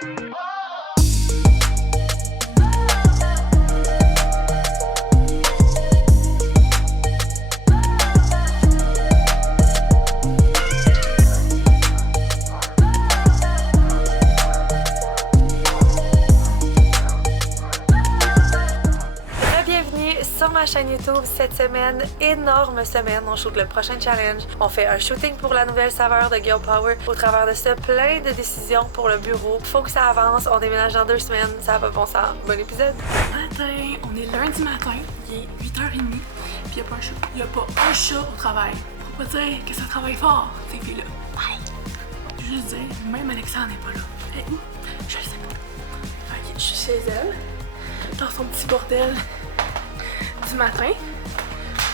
Sur ma chaîne YouTube cette semaine, énorme semaine, on shoot le prochain challenge. On fait un shooting pour la nouvelle saveur de Girl Power. Au travers de ça, plein de décisions pour le bureau. Faut que ça avance, on déménage dans 2 semaines, ça va pas bon sens. Bon épisode! Matin, on est lundi matin, il est 8h30, puis il n'y a pas un chat au travail. Faut pas dire que ça travaille fort, ces filles-là. Bye! Je veux juste dire, même Alexandre n'est pas là. Elle est où? Je le sais pas. Ok, je suis chez elle, dans son petit bordel du matin.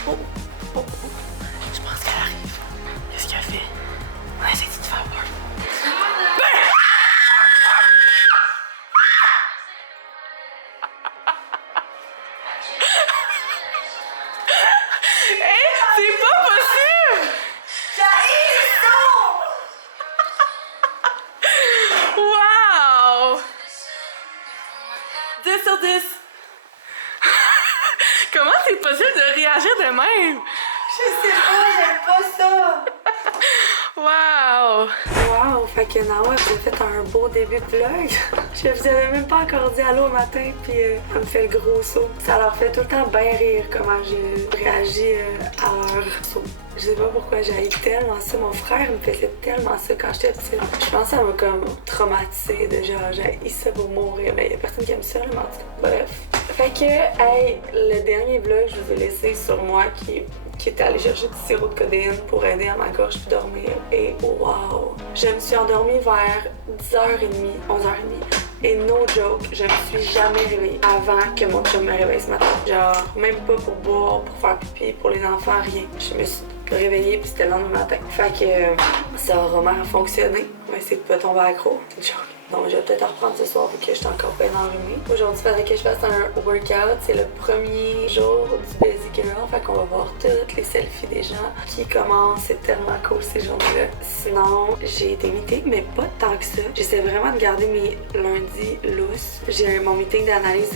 Oh. Je pense qu'elle arrive. Qu'est-ce qu'elle fait? On essaie de faire peur. Hey, c'est pas possible! Wow! 10 sur 10. Comment c'est possible de réagir de même? Je sais pas, j'aime pas ça! Wow! Wow! Fait que Nawa, vous avez fait un beau début de vlog. Je vous avais même pas encore dit allô au matin, puis elle me fait le gros saut. Ça leur fait tout le temps bien rire comment je réagis à leur saut. Je sais pas pourquoi j'ai tellement ça. Mon frère me faisait tellement ça quand j'étais petite. Je pense que ça m'a comme traumatisée de genre j'ai ça pour mourir. Mais y'a personne qui aime ça, là, mais en tout cas, bref. Fait que, hey, le dernier vlog, je vous ai laissé sur moi qui était allé chercher du sirop de codéine pour aider à ma gorge puis dormir. Et wow! Je me suis endormie vers 10h30, 11h30. Et no joke, je me suis jamais réveillée avant que mon chum me réveille ce matin. Genre, même pas pour boire, pour faire pipi, pour les enfants, rien. Je me suis réveillée puis c'était le lendemain matin. Fait que ça a vraiment fonctionné. On va essayer de pas tomber accro. C'est une joke. Donc, je vais peut-être reprendre ce soir vu que je suis encore bien enrhumée. Aujourd'hui, il faudrait que je fasse un workout. C'est le premier jour du Busy Girl. Fait qu'on va voir toutes les selfies des gens qui commencent. C'est tellement cool ces journées-là. Sinon, j'ai des meetings, mais pas tant que ça. J'essaie vraiment de garder mes lundis lousses. J'ai mon meeting d'analyse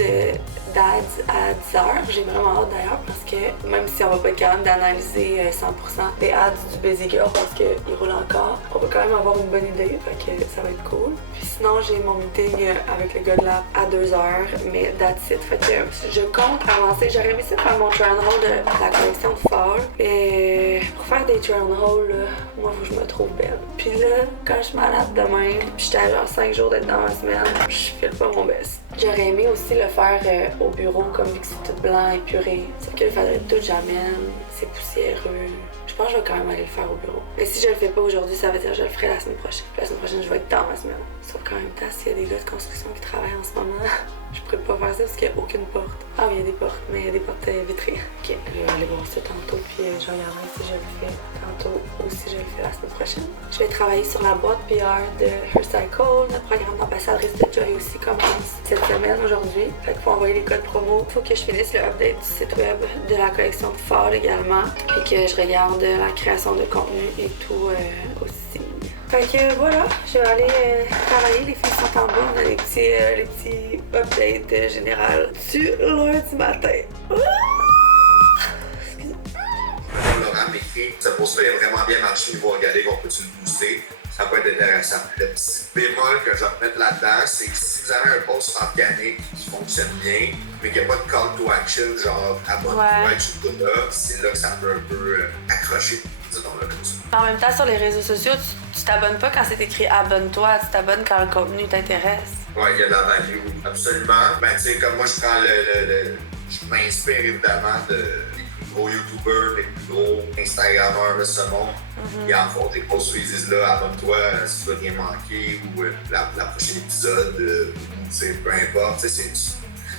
d'ADS à 10h. J'ai vraiment hâte d'ailleurs parce que même si on va pas être capable d'analyser 100% des ads du Busy Girl parce qu'ils roulent encore, on va quand même avoir une bonne idée. Fait que ça va être cool. Puis sinon, j'ai mon meeting avec le gars de lab à 2h, mais that's it. Fait que je compte avancer. J'aurais aimé ça faire mon try and haul de la collection de fall. Et pour faire des try and haul, moi, faut que je me trouve belle. Puis là, quand je suis malade demain, puis j'étais à genre 5 jours d'être dans ma semaine, je file pas mon best. J'aurais aimé aussi le faire au bureau, comme vu que c'est tout blanc, épuré. Sauf que il faudrait tout que j'amène, c'est poussiéreux. Je pense que je vais quand même aller le faire au bureau. Mais si je le fais pas aujourd'hui, ça veut dire que je le ferai la semaine prochaine. Puis la semaine prochaine, je vais être dans ma semaine. Sauf qu'en même temps, s'il y a des gars de construction qui travaillent en ce moment, je pourrais pas faire ça parce qu'il n'y a aucune porte. Ah oui, il y a des portes, mais il y a des portes vitrées. Ok, je vais aller voir ça tantôt, puis je vais regarder si je le fais tantôt ou si je le fais la semaine prochaine. Je vais travailler sur la boîte PR de Her Cycle. Notre programme d'ambassadrice de Joy aussi commence cette semaine, aujourd'hui. Fait qu'il faut envoyer les codes promo. Faut que je finisse le update du site web de la collection de Fall également. Et que je regarde la création de contenu et tout aussi. Fait que voilà, je vais aller travailler. Les filles sont en bas. On a les petits updates générales du lundi matin. Laurent m'écrit, ce post-là a vraiment bien marché, il va regarder, on peut-tu le booster? Ça peut être intéressant. Le petit bémol que je vais mettre là-dedans, c'est que si vous avez un post organique qui fonctionne bien, mais qu'il n'y a pas de call to action, genre abonne-toi, etc., c'est là que ça peut un peu accrocher, disons-le comme ça. En même temps, sur les réseaux sociaux, tu t'abonnes pas quand c'est écrit abonne-toi, tu t'abonnes quand le contenu t'intéresse. Ouais, il y a de la value, absolument. Ben, tu sais, comme moi, je prends je m'inspire évidemment des plus gros YouTubers, des plus gros Instagrammeurs de ce monde. Ils en font des posts ils disent là, abonne-toi si tu veux rien manquer ou la prochaine épisode, tu sais, peu importe.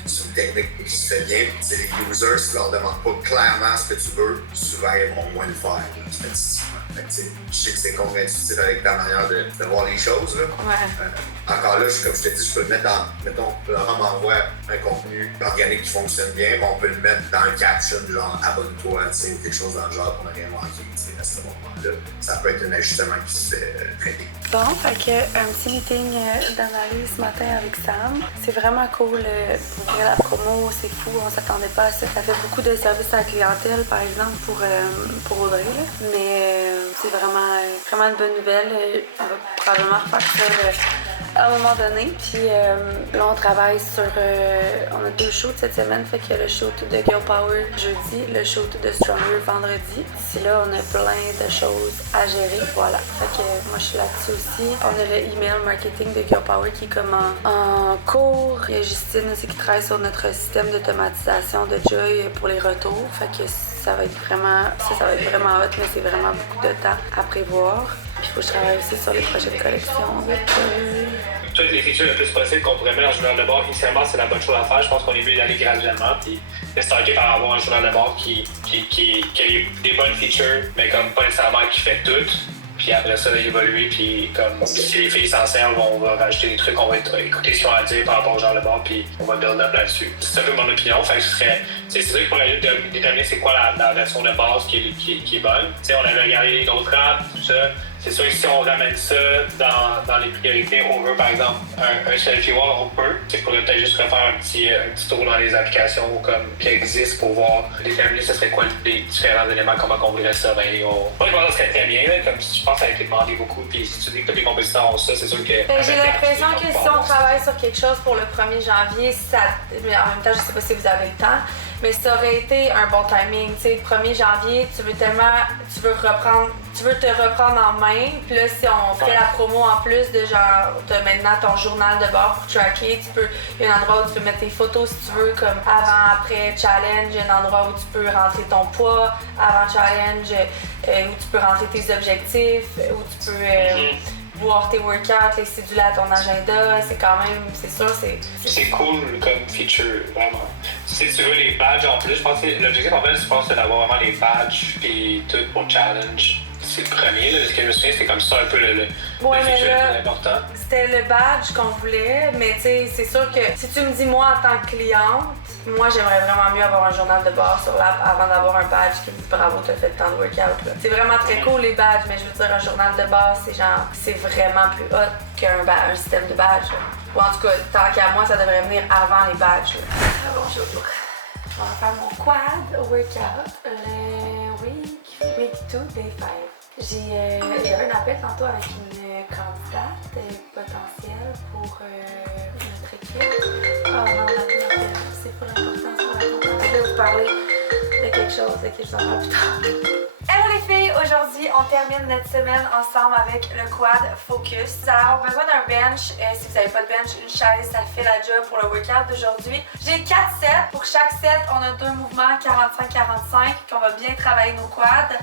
C'est une technique qui se fait bien. C'est les users, si tu leur demandes pas clairement ce que tu veux, souvent ils vont moins le faire, là, statistiquement. Je sais que c'est contre-intuitif avec ta manière de voir les choses. Là. Ouais. Encore là, comme je te dis, je peux le mettre dans. Mettons, Laurent m'envoie un contenu organique qui fonctionne bien, mais on peut le mettre dans le caption, genre abonne-toi, quelque chose dans le genre pour ne rien manquer à ce moment-là. là, ça peut être un ajustement qui se fait très bien. Bon, fait que un petit meeting d'analyse ce matin avec Sam. C'est vraiment cool. Pour vrai, la promo, c'est fou. On s'attendait pas à ça. Ça fait beaucoup de services à la clientèle, par exemple, pour Audrey. Là. Mais c'est vraiment une bonne nouvelle. On va probablement refaire ça à un moment donné. Puis là, on travaille sur... on a 2 shoots cette semaine. Fait qu'il y a le shoot de Girl Power jeudi, le shoot de Stronger vendredi. D'ici là, on a plein de choses à gérer. Voilà. Fait que moi, je suis là-dessus aussi. On a le email marketing de Girl Power qui est comme en cours. Il y a Justine aussi qui travaille sur notre système d'automatisation de Joy pour les retours. Fait que ça va être vraiment hot, mais c'est vraiment beaucoup de temps à prévoir. Puis il faut que je travaille aussi sur les prochaines collections. Toutes les features le plus possible qu'on pourrait mettre dans le journal de bord, initialement, c'est la bonne chose à faire. Je pense qu'on est mieux d'aller graduellement, puis de starter par avoir un journal de bord qui a des bonnes features, mais comme pas nécessairement qui fait tout. Puis après ça, d'évoluer, puis comme si les filles s'en servent, on va rajouter des trucs, on va écouter ce qu'ils ont à dire par rapport au genre de bord, puis on va build up là-dessus. C'est un peu mon opinion, fait que ce serait... C'est sûr qu'il faudrait déterminer c'est quoi la version de base qui est bonne. T'sais, on avait regardé d'autres apps, tout ça. C'est sûr que si on ramène ça dans les priorités, on veut par exemple un selfie wall, on peut. Il faudrait peut-être juste refaire un petit tour dans les applications qui existent pour voir, déterminer ce serait quoi les différents éléments, comment on voudrait ça. Moi, je pense que ça serait très bien, là, comme si je pense que ça a été demandé beaucoup. Puis si tu dis que tous les compétiteurs ont ça, c'est sûr que... J'ai l'impression que si on travaille sur quelque chose pour le 1er janvier, mais en même temps, je sais pas si vous avez le temps, mais ça aurait été un bon timing. Tu sais, 1er janvier, tu veux te reprendre en main. Puis là, si on fait la promo en plus de genre, t'as maintenant ton journal de bord pour tracker, il y a un endroit où tu peux mettre tes photos si tu veux, comme avant, après, challenge. Il y a un endroit où tu peux rentrer ton poids avant challenge, où tu peux rentrer tes objectifs, où tu peux... voir tes workouts, les cédules à ton agenda, c'est quand même, c'est sûr, c'est cool comme feature, vraiment. Si tu veux les badges en plus, je pense que l'objectif en fait, je pense, c'est d'avoir vraiment les badges et tout pour challenge. C'est le premier, là, ce que je me souviens, c'est comme ça un peu le feature le plus important. C'était le badge qu'on voulait, mais tu sais, c'est sûr que si tu me dis moi en tant que cliente, moi j'aimerais vraiment mieux avoir un journal de bord sur l'app avant d'avoir un badge qui me dit bravo, t'as fait tant de workout. C'est vraiment très cool les badges, mais je veux dire un journal de bord, c'est vraiment plus hot qu'un système de badge. Ou en tout cas, tant qu'à moi, ça devrait venir avant les badges. Bonjour. On va faire mon quad workout le week 2, day 5. J'ai eu un appel tantôt avec une candidate potentielle pour notre équipe. Oh non, c'est pas l'important sur la compétence. Je vais vous parler de quelque chose que je vous en parle plus tard. Hello les filles! Aujourd'hui, on termine notre semaine ensemble avec le quad focus. Vous allez avoir besoin d'un bench. Si vous n'avez pas de bench, une chaise, ça fait la job pour le workout d'aujourd'hui. J'ai 4 sets. Pour chaque set, on a 2 mouvements 45-45 qu'on va bien travailler nos quads.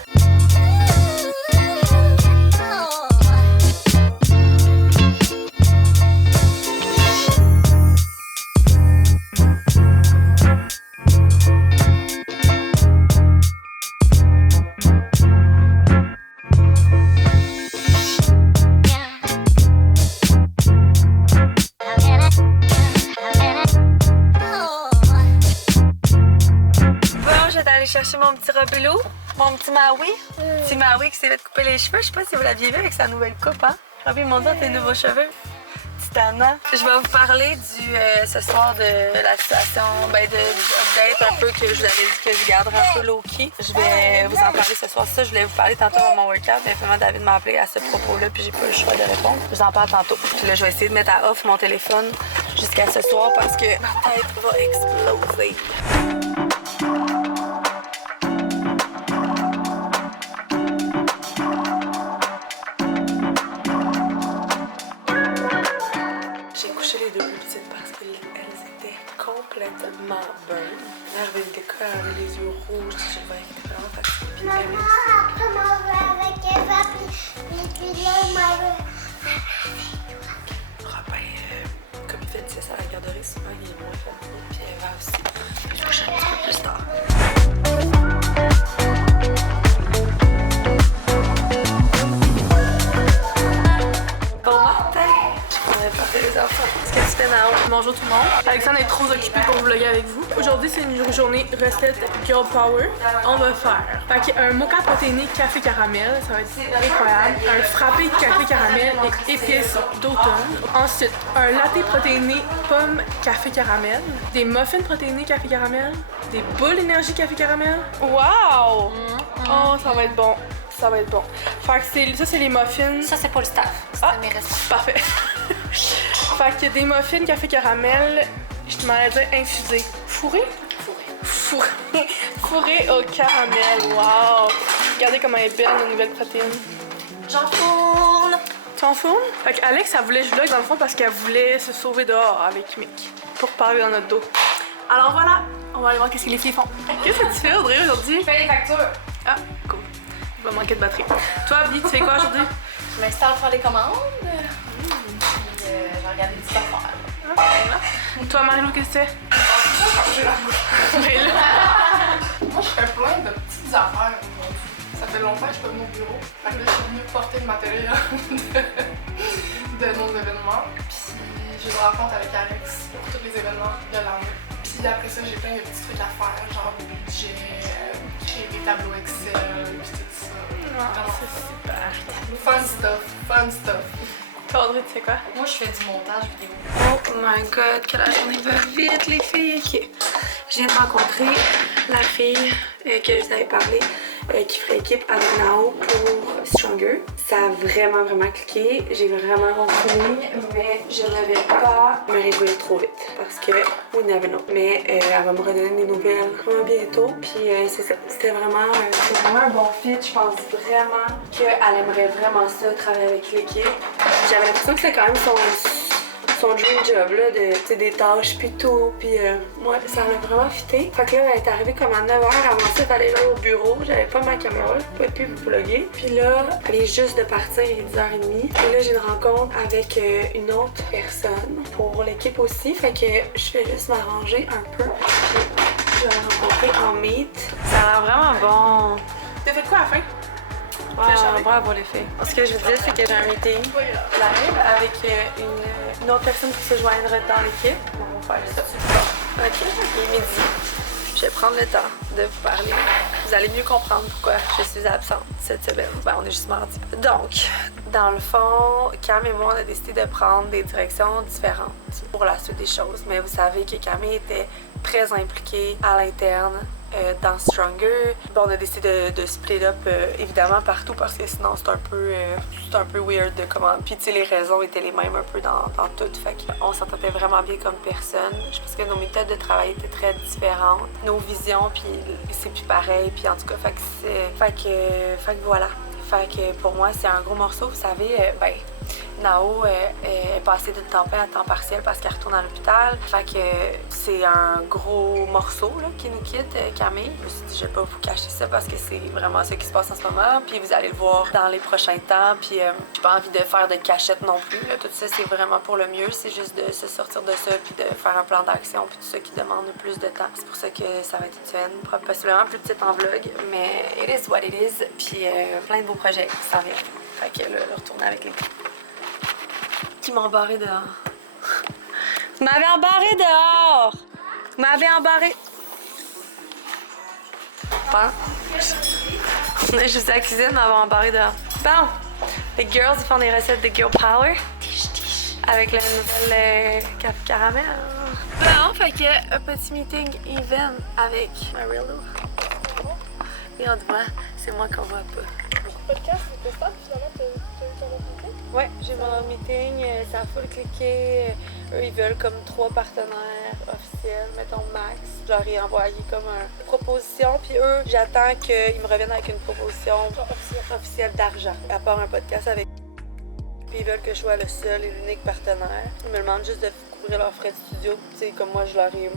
Chercher mon petit Robelou, mon petit Maui. Petit Maui qui s'est fait couper les cheveux. Je sais pas si vous l'aviez vu avec sa nouvelle coupe, hein? Robbie, montre tes nouveaux cheveux. Titana. Je vais vous parler ce soir de la situation, du update un peu que je vous avais dit que je garderais un peu low-key. Je vais vous en parler ce soir. Ça, je voulais vous parler tantôt dans mon workout, mais finalement David m'a appelé à ce propos-là, puis j'ai pas eu le choix de répondre. Je vous en parle tantôt. Puis là, je vais essayer de mettre à off mon téléphone jusqu'à ce soir parce que ma tête va exploser. Complètement burn. Là, je vais me décoller avec les yeux rouges. Je vais être vraiment fatiguée. Puis Après, moi, avec Eva, puis là, Robin, comme il fait une sieste à la garderie, souvent il est moins fatigué. Puis Eva aussi. Je couche un petit peu plus tard. Bon matin! Je pourrais porter les enfants Qu'est-ce que tu fais, Nao? Bonjour tout le monde. Alexandre est trop occupée pour vlogger avec vous. Aujourd'hui, c'est une journée recette Girl Power. On va faire un mocha protéiné café caramel, ça va être incroyable. Un frappé café caramel et épices d'automne. Ensuite, un latte protéiné pomme café caramel. Des muffins protéinés café caramel. Des boules énergie café caramel. Wow! Oh, ça va être bon. Ça va être bon. Fait que ça, c'est les muffins. Ça, c'est pour le staff. C'est mes restants. Parfait. Fait que des muffins café caramel, je m'en allais dire infusés. Fourrés? Fourrés au caramel. Wow! Regardez comment elle est belle, nos nouvelles protéines. J'enfourne! Tu en fournes? Fait que Alex, elle voulait que je vlog dans le fond parce qu'elle voulait se sauver dehors avec Mick pour parler dans notre dos. Alors voilà, on va aller voir qu'est-ce que les filles font. Qu'est-ce que tu fais, Audrey, aujourd'hui? Je fais les factures. Ah, cool. Il va manquer de batterie. Toi, Abdi, tu fais quoi aujourd'hui? Je m'installe pour faire les commandes. Puis, je vais regarder des petites affaires. Toi, Marie-Lou, qu'est-ce que tu fais? Mais là... Moi, je fais plein de petites affaires aujourd'hui. Ça fait longtemps que je suis pas venue au bureau. Fait que là, je suis venue porter le matériel de nos événements. Puis, j'ai une rencontre avec Alex pour tous les événements de l'année. Puis après ça, j'ai plein de petits trucs à faire, genre le budget, créer des tableaux Excel, puis tout ça. C'est super. Fun stuff. Toi, Audrey, tu fais quoi? Moi, je fais du montage vidéo. Oh my god, que la journée va vite, les filles. Ok. Je viens de rencontrer la fille que je vous avais parlé, qui ferait équipe avec Nao pour Stronger. Ça a vraiment cliqué. J'ai vraiment compris, mais je n'avais pas me réjouir trop vite parce que we never know. Mais elle va me redonner des nouvelles vraiment bientôt. Puis c'est ça. C'était vraiment un bon fit. Je pense vraiment qu'elle aimerait vraiment ça, travailler avec l'équipe. J'avais l'impression que c'était quand même son dream job, là, des tâches puis tout, puis moi, ça m'a vraiment fité. Fait que là, elle est arrivée comme à 9h, avant ça, elle allait là au bureau, j'avais pas ma caméra, je pouvais plus vous vlogger. Puis là, elle est juste de partir, il est 10h30. Puis là, j'ai une rencontre avec une autre personne pour l'équipe aussi, fait que je vais juste m'arranger un peu, puis je vais la rencontrer en meet. Ça a l'air vraiment bon. T'as fait quoi à la fin? Bravo les filles. Ce que je vous disais, c'est que j'ai un meeting live avec une autre personne qui se joindra dans l'équipe. On va faire ça. Ok, il est midi. Je vais prendre le temps de vous parler. Vous allez mieux comprendre pourquoi je suis absente cette semaine. Ben, on est juste mardi. Donc, dans le fond, Cam et moi, on a décidé de prendre des directions différentes pour la suite des choses. Mais vous savez que Camille était très impliquée à l'interne dans Stronger. Bon, on a décidé de split up évidemment partout parce que sinon c'est un peu weird de comment. Puis tu sais, les raisons étaient les mêmes un peu dans tout. Fait qu'on s'entendait vraiment bien comme personne. Je pense que nos méthodes de travail étaient très différentes. Nos visions, puis c'est plus pareil. Puis en tout cas, fait que voilà. Fait que pour moi, c'est un gros morceau. Vous savez, Nao est passée d'une temps plein à temps partiel parce qu'elle retourne à l'hôpital. Fait que c'est un gros morceau là, qui nous quitte, Camille. Je me suis dit, je vais pas vous cacher ça parce que c'est vraiment ce qui se passe en ce moment. Puis vous allez le voir dans les prochains temps. Puis j'ai pas envie de faire de cachette non plus. Là. Tout ça, c'est vraiment pour le mieux. C'est juste de se sortir de ça puis de faire un plan d'action puis tout ça qui demande plus de temps. C'est pour ça que ça va être une semaine possiblement plus petite en vlog. Mais it is what it is. Puis plein de beaux projets qui s'en viennent. Fait que là, retourner avec les qui m'ont barré dehors. Vous m'avez embarré dehors! Vous m'avez embarré. Bon. Je suis à la cuisine, m'avoir embarré dehors. Bon. Les girls, ils font des recettes de Girl Power. Avec la nouvelle café caramel. Bon, fait que un petit meeting even avec Marie-Lou. Et on voit, c'est moi qu'on voit pas. Podcast, c'était ça, finalement, t'as eu ton autre meeting? Ouais, j'ai mon meeting, ça a full cliqué. Eux, ils veulent comme 3 partenaires officiels, mettons max. Je leur ai envoyé comme une proposition, puis eux, j'attends qu'ils me reviennent avec une proposition officielle d'argent, à part un podcast avec. Puis ils veulent que je sois le seul et l'unique partenaire. Ils me demandent juste de couvrir leurs frais de studio, tu sais, comme moi, je leur ai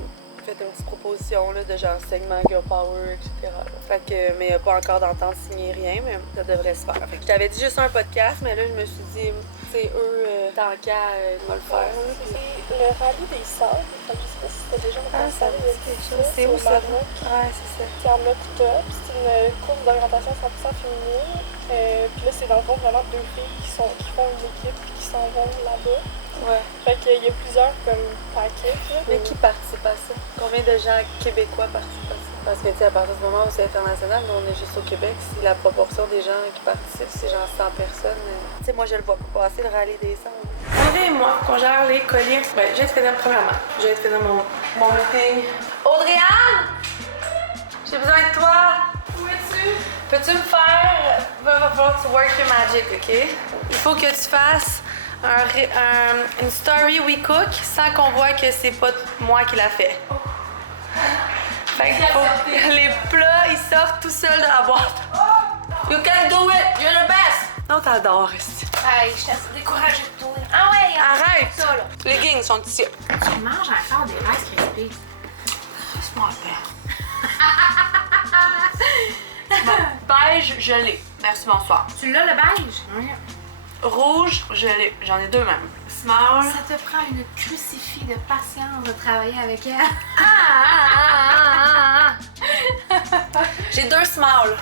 fait une petite proposition là, de genre segment Girl Power, etc. Là. Fait que, mais il n'y a pas encore d'entente signée, rien, mais ça devrait se faire. Fait que je t'avais dit juste un podcast, mais là, je me suis dit, tu sais, eux, tant qu'à me le faire. C'est le rallye des sables. Je sais pas si c'était déjà un rallye de quelque chose. C'est où ça? Maroc. Ouais, c'est ça. C'est en octobre. C'est une course d'orientation 100% féminine. Puis là, c'est dans le fond vraiment 2 filles qui font une équipe et qui s'en vont là-bas. Ouais. Fait qu'il y a plusieurs comme paquets. Mais qui participe à ça? Combien de gens québécois participent à ça? Parce que, tu sais, à partir du moment où c'est international, nous, on est juste au Québec, si la proportion des gens qui participent, c'est genre 100 personnes, tu sais, moi, je le vois pas passer, le rallye des cendres. Audrey et moi, qu'on gère les colliers. Ben, je viens de finir premièrement. Je viens de finir mon meeting. Audrey-Anne! J'ai besoin de toi! Où es-tu? Peux-tu me faire... Va falloir que tu work your magic, OK? Il faut que tu fasses une story We Cook sans qu'on voit que c'est pas moi qui l'a fait. Fait qu'il faut que les plats, ils sortent tout seuls de la boîte. You can do it! You're the best! Non, t'adores, ici. Hey, je suis assez découragée de toi. Ah ouais, Arrête! ça, là. Les leggings sont ici. Tu manges encore des Rice Krispies. C'est moi Bon, beige, je l'ai. Merci, bonsoir. Tu l'as, le beige? Oui. Rouge, je l'ai. J'en ai deux même. Small. Ça te prend une crucifix de patience de travailler avec elle. J'ai deux small.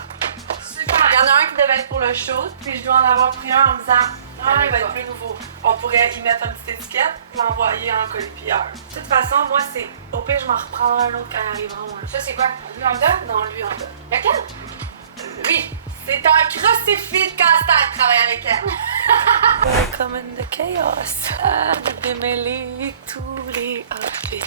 Super. Il y en a un qui devait être pour le shoot, puis je dois en avoir pris un en me disant il va être plus nouveau. On pourrait y mettre une petite étiquette, l'envoyer en colis-plieur. De toute façon, moi, c'est. Au pire, je m'en reprendrai un autre quand il arrivera. Ça, c'est quoi? Lui en dedans? Non, lui en bas. Lequel? Oui, c'est un crucifix de casse-tête de travailler avec elle. Welcome in the chaos. De démêler tous les outfits.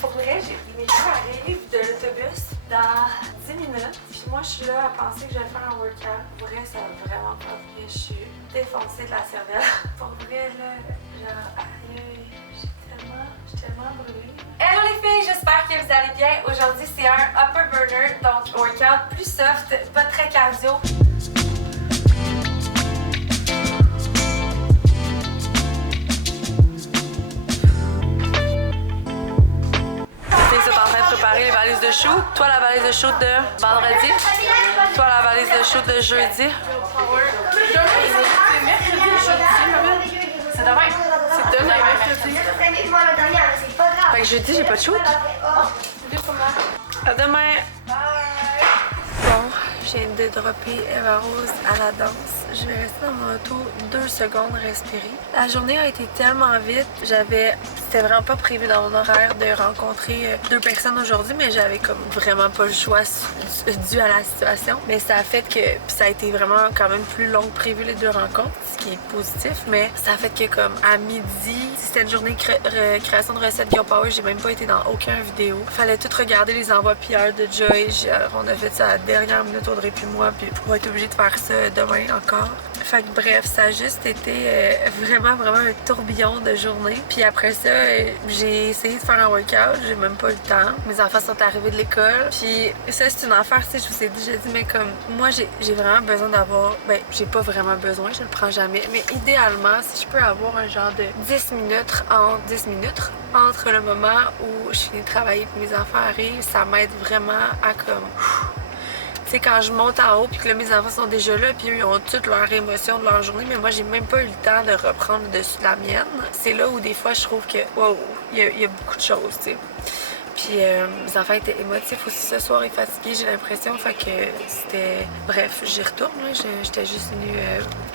Pour vrai, mes cheveux arrivent de l'autobus dans 10 minutes. Puis moi, je suis là à penser que je vais faire un workout. Pour vrai, ça va vraiment pas bien. Je suis défoncée de la cervelle. Pour vrai, là, genre, aïe, je suis tellement brûlée. Hello les filles, j'espère que vous allez bien. Aujourd'hui, c'est un upper burner, donc workout plus soft, pas très cardio. Ils sont en train de préparer les valises de shoot. Toi, la valise de shoot de vendredi. Toi, la valise de shoot de jeudi. C'est mercredi, jeudi, C'est demain. c'est demain, mercredi. Fait que jeudi, j'ai pas de shoot. À demain. Bon, je viens de dropper Eva Rose à la danse. Je vais rester dans mon auto 2 secondes respirer. La journée a été tellement vite. C'était vraiment pas prévu dans mon horaire de rencontrer 2 personnes aujourd'hui, mais j'avais comme vraiment pas le choix dû à la situation. Mais ça a fait que ça a été vraiment quand même plus long que prévu les 2 rencontres, ce qui est positif. Mais ça a fait que comme à midi, c'était une journée création de recettes Girl Power, j'ai même pas été dans aucune vidéo. Fallait tout regarder les envois PR de Joy. On a fait ça à la dernière minute, Audrey puis moi, puis on va être obligé de faire ça demain encore. Fait que bref, ça a juste été vraiment un tourbillon de journée. Puis après ça, j'ai essayé de faire un workout, j'ai même pas eu le temps. Mes enfants sont arrivés de l'école. Puis ça, c'est une affaire, tu sais, je vous ai déjà dit, mais comme moi, j'ai vraiment besoin d'avoir. Ben, j'ai pas vraiment besoin, je le prends jamais. Mais idéalement, si je peux avoir un genre de 10 minutes entre le moment où je finis de travailler et mes enfants arrivent, ça m'aide vraiment à comme. C'est quand je monte en haut puis que là, mes enfants sont déjà là puis eux ils ont toutes leurs émotions de leur journée, mais moi j'ai même pas eu le temps de reprendre le dessus de la mienne. C'est là où des fois je trouve que wow, il y a beaucoup de choses, tu sais. Puis mes enfants étaient émotifs aussi ce soir et fatigués, j'ai l'impression. Fait que c'était. Bref, j'y retourne. J'étais juste venue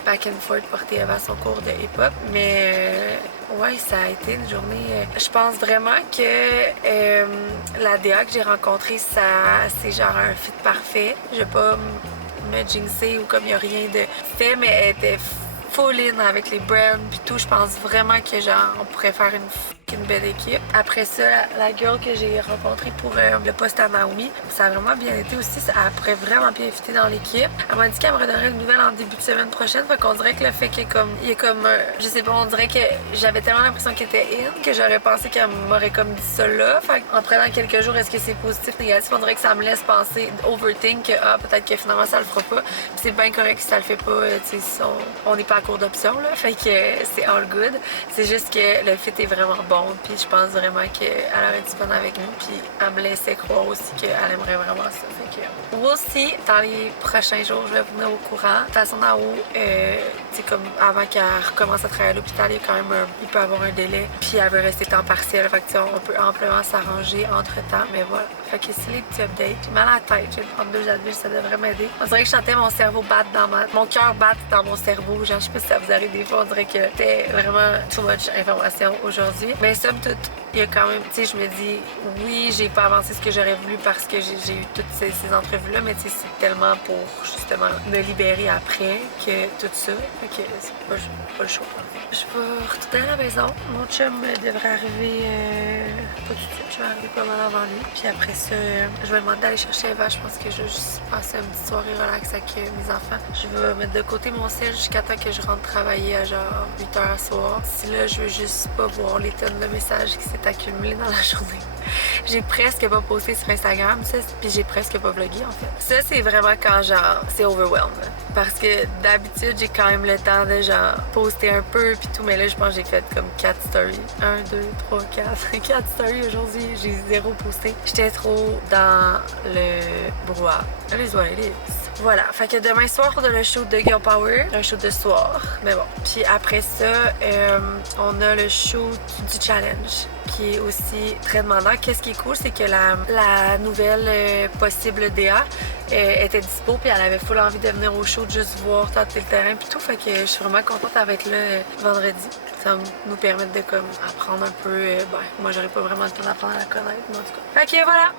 back and forth porter Eva son cours de hip-hop. Mais ouais, ça a été une journée. Je pense vraiment que la DA que j'ai rencontrée, c'est genre un fit parfait. Je vais pas me jinxer ou comme il n'y a rien de fait, mais elle était full in avec les brands puis tout. Je pense vraiment que genre on pourrait faire une belle équipe. Après ça, la girl que j'ai rencontrée pour le poste à Naomi, ça a vraiment bien été aussi. Elle pourrait vraiment bien fitter dans l'équipe. Elle m'a dit qu'elle me redonnerait une nouvelle en début de semaine prochaine. Fait qu'on dirait que le fait qu'il y a comme je sais pas, on dirait que j'avais tellement l'impression qu'elle était in que j'aurais pensé qu'elle m'aurait comme dit ça là. Fait en prenant quelques jours, est-ce que c'est positif, négatif? On dirait que ça me laisse penser, overthink, que peut-être que finalement ça le fera pas. Puis c'est bien correct si ça le fait pas, on n'est pas à court d'options là. Fait que c'est all good. C'est juste que le fit est vraiment bon. secondes. Puis je pense vraiment qu'elle aurait du fun avec nous. Puis elle me laissait croire aussi qu'elle aimerait vraiment ça. Fait que we'll see. Dans les prochains jours, je vais vous tenir au courant. De toute façon, en haut, c'est comme avant qu'elle recommence à travailler à l'hôpital, il y a quand même il peut avoir un délai. Puis elle veut rester temps partiel. Fait que on peut amplement s'arranger entre-temps. Mais voilà. Fait que c'est les petits updates. J'ai mal à la tête. Je vais prendre 2 Advil, ça devrait m'aider. On dirait que je sentais mon cerveau battre mon cœur battre dans mon cerveau. Genre, je sais pas si ça vous arrive des fois. On dirait que c'était vraiment too much information aujourd'hui. Mais somme toute, il y a quand même, tu sais, je me dis, oui, j'ai pas avancé ce que j'aurais voulu parce que j'ai eu toutes ces entrevues-là, mais tu sais, c'est tellement pour justement me libérer après que tout ça. Fait que c'est pas le choix. Je vais retourner à la maison. Mon chum devrait arriver pas tout de suite. Je vais arriver pas mal avant lui. Puis après ça, je vais demander d'aller chercher Eva. Je pense que je vais juste passer une petite soirée relax avec mes enfants. Je vais mettre de côté mon sel jusqu'à temps que je rentre travailler à genre 8h à soir. Si là, je veux juste pas voir les tonnes de messages qui s'est accumulé dans la journée. J'ai presque pas posté sur Instagram, ça, puis j'ai presque pas vlogué en fait. Ça, c'est vraiment quand genre, c'est overwhelmed. Parce que d'habitude, j'ai quand même le temps de genre poster un peu puis tout, mais là, je pense que j'ai fait comme 4 stories. 1, 2, 3, 4. 4 stories aujourd'hui, j'ai 0 posté. J'étais trop dans le brouhaha. It is what it is. Voilà, fait que demain soir, on a le show de Girl Power, un show de soir, mais bon. Puis après ça, on a le show du challenge, qui est aussi très demandant. Qu'est-ce qui est cool, c'est que la nouvelle possible DA était dispo, puis elle avait full envie de venir au show, de juste voir, tenter le terrain, puis tout. Fait que je suis vraiment contente d'être là vendredi. Ça va nous permettre de comme apprendre un peu. Moi, j'aurais pas vraiment le temps d'apprendre à la connaître, mais en tout cas. Fait que voilà,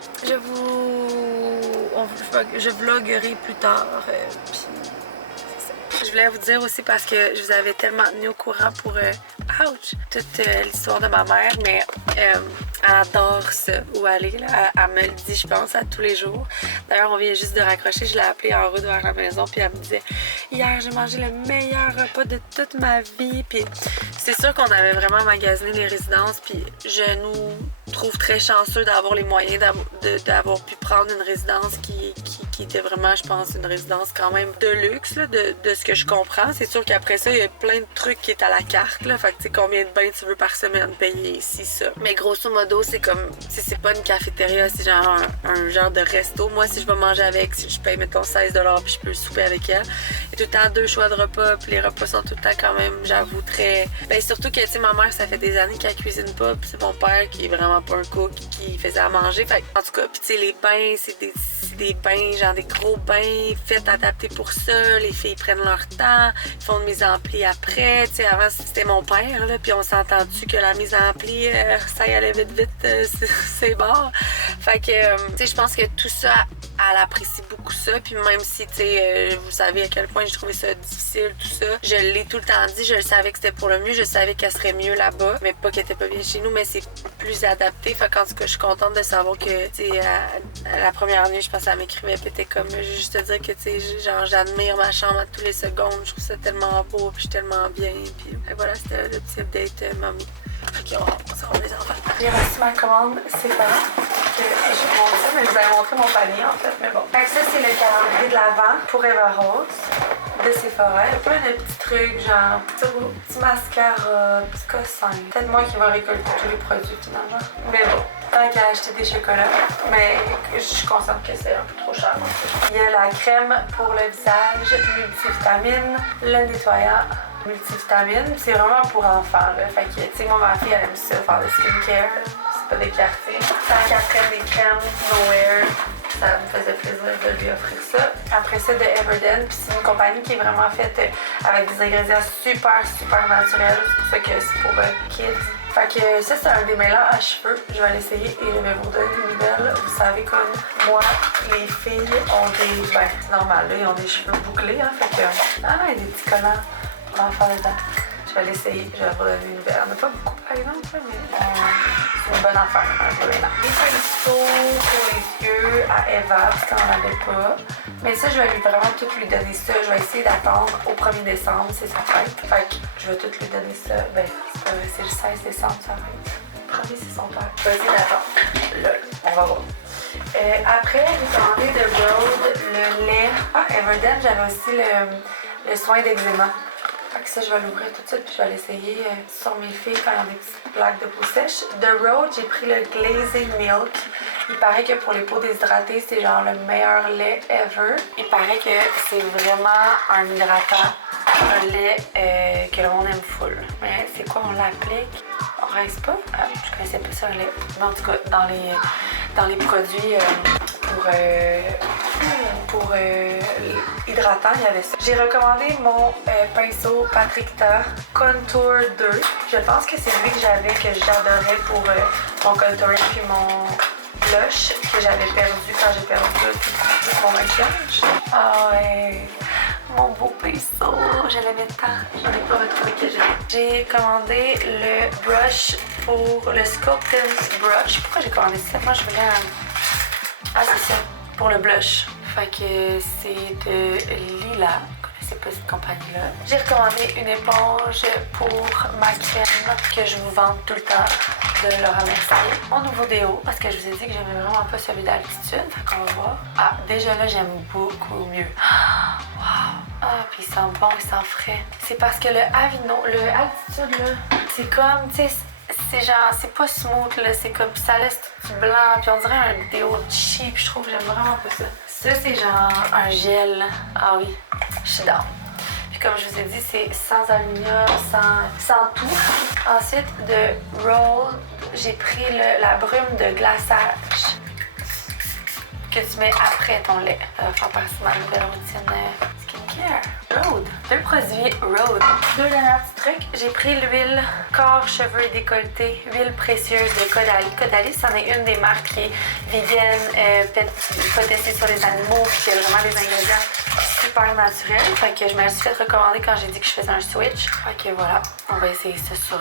je vloguerai plus tard, puis c'est ça. Je voulais vous dire aussi parce que je vous avais tellement tenu au courant pour toute l'histoire de ma mère, mais elle adore ça, où aller. Là. Elle me le dit, je pense, à tous les jours. D'ailleurs, on vient juste de raccrocher, je l'ai appelée en route vers la maison, puis elle me disait « Hier, j'ai mangé le meilleur repas de toute ma vie. » Puis c'est sûr qu'on avait vraiment magasiné les résidences, puis je nous trouve très chanceux d'avoir les moyens d'avoir pu prendre une résidence qui était vraiment, je pense, une résidence quand même de luxe, là, de ce que je comprends. C'est sûr qu'après ça, il y a plein de trucs qui est à la carte, là. Fait que tu sais combien de bains tu veux par semaine payer ici, ça. Mais grosso modo, c'est comme, c'est pas une cafétéria, c'est genre un genre de resto. Moi, si je vais manger avec, si je paye, mettons, 16$ puis je peux souper avec elle. Il y a tout le temps 2 choix de repas, puis les repas sont tout le temps quand même, j'avoue, très... Ben surtout que, tu sais, ma mère, ça fait des années qu'elle cuisine pas, puis c'est mon père qui est vraiment pas un cook, qui faisait à manger. Fait en tout cas, puis tu sais, les bains, c'est des bains, genre des gros bains faits adaptés pour ça. Les filles prennent leur temps, ils font une mise en pli après. Tu sais, avant, c'était mon père, là, puis on s'est entendu que la mise en pli, ça y allait vite, c'est bon. Fait que, tu sais, je pense que tout ça, elle apprécie beaucoup ça. Puis même si, tu sais, vous savez à quel point j'ai trouvé ça difficile, tout ça, je l'ai tout le temps dit, je le savais que c'était pour le mieux, je savais qu'elle serait mieux là-bas, mais pas qu'elle était pas bien chez nous, mais c'est plus adapté. Fait qu'en tout cas, je suis contente de savoir que, tu sais, la première nuit, je pense qu'elle m'écrivait, puis était comme, juste te dire que, tu sais, genre, j'admire ma chambre à tous les secondes, je trouve ça tellement beau, puis je suis tellement bien, puis voilà, c'était le petit update, mamie. Ok, on se rend les enfants. J'ai reçu ma commande séparée. Je vais montrer, mais je vous avais montré mon panier en fait, mais bon. Fait que ça, c'est le calendrier de l'Avent pour Eva Rose de Sephora. Il y a plein de petits trucs, genre petit mascara, petit cossin. Peut-être moi qui va récolter tous les produits finalement. Mais bon, tant qu'à acheter des chocolats. Mais je suis consciente que c'est un peu trop cher. Il y a la crème pour le visage, multivitamine, le nettoyant. Multivitamine, c'est vraiment pour enfants, là. Fait que, tu sais, moi, ma fille, elle aime ça, faire des skincare, c'est pas des quartiers. Tant qu'elle prenne des crèmes Nowhere, ça me faisait plaisir de lui offrir ça. Après ça, de Everden, puis c'est une compagnie qui est vraiment faite avec des ingrédients super naturels. C'est pour ça que c'est pour kids. Fait que ça, c'est un démêlant à cheveux. Je vais l'essayer et je vais vous donner des nouvelles. Vous savez, comme moi, les filles ont des... Ben, c'est normal, là, ils ont des cheveux bouclés, hein. Fait que... Ah, il y a des petits collants. On va faire dedans. Je vais l'essayer, je vais vous donner une nouvelle. On n'a pas beaucoup par exemple, mais c'est une bonne affaire. Les pinceaux pour les yeux à Eva, parce qu'on n'en avait pas. Mais ça, je vais vraiment tout lui donner ça. Je vais essayer d'attendre au 1er décembre, c'est sa fête. Fait que je vais tout lui donner ça. Ben, c'est le 16 décembre, sa fête. Le 1er, c'est son père. Je vais essayer d'attendre. Là, on va voir. Après, j'ai demandé de Rhode le lait. Ah, Everden, j'avais aussi le soin d'eczéma. ça, je vais l'ouvrir tout de suite puis je vais l'essayer sur mes filles quand il y a des petites plaques de peau sèche. The Road, j'ai pris le Glazed Milk. Il paraît que pour les peaux déshydratées, c'est genre le meilleur lait ever. Il paraît que c'est vraiment un hydratant, un lait que le monde aime full. Mais c'est quoi, on l'applique? On rince pas? Ah, je connaissais pas ça, un lait. Mais en tout cas, dans les produits pour hydratant, il y avait ça. J'ai recommandé mon pinceau Patricta Contour 2. Je pense que c'est lui que j'avais, que j'adorais pour mon contouring puis mon blush que j'avais perdu quand j'ai perdu tout mon maquillage. Ah ouais! Mon beau pinceau, je l'aimais tant. J'en ai pas retrouvé que j'aimais. J'ai commandé le brush pour le Sculptance Brush. Pourquoi j'ai commandé ça? Moi, je voulais un... Ah, c'est ça, pour le blush. Fait que c'est de Lila. Je connaissais pas cette compagnie-là. J'ai recommandé une éponge pour ma crème que je vous vante tout le temps de le remercier. Mon nouveau déo, parce que je vous ai dit que j'aimais vraiment pas celui d'Altitude. Fait qu'on va voir. Ah, déjà là, j'aime beaucoup mieux. Wow! Ah, puis il sent bon, il sent frais. C'est parce que le Avino, le Altitude, là, c'est comme, tu sais, c'est genre, c'est pas smooth, là, c'est comme, ça laisse tout blanc, puis on dirait un déo cheap, je trouve, j'aime vraiment pas ça. Ça, c'est genre un gel. Ah oui, je suis down. Puis comme je vous ai dit, c'est sans aluminium, sans tout. Ensuite, de Roll, j'ai pris la brume de glaçage que tu mets après ton lait. Ça va faire partie de ma nouvelle routine skincare. Rhode. 2 produits Rhode. 2 derniers petits trucs. J'ai pris l'huile corps, cheveux et décolleté, huile précieuse de Caudalie. Caudalie, c'en est une des marques qui est vegan, pas testée sur les animaux, puis qui a vraiment des ingrédients super naturels. Fait que je me suis fait recommander quand j'ai dit que je faisais un switch. Fait que voilà, on va essayer ça sur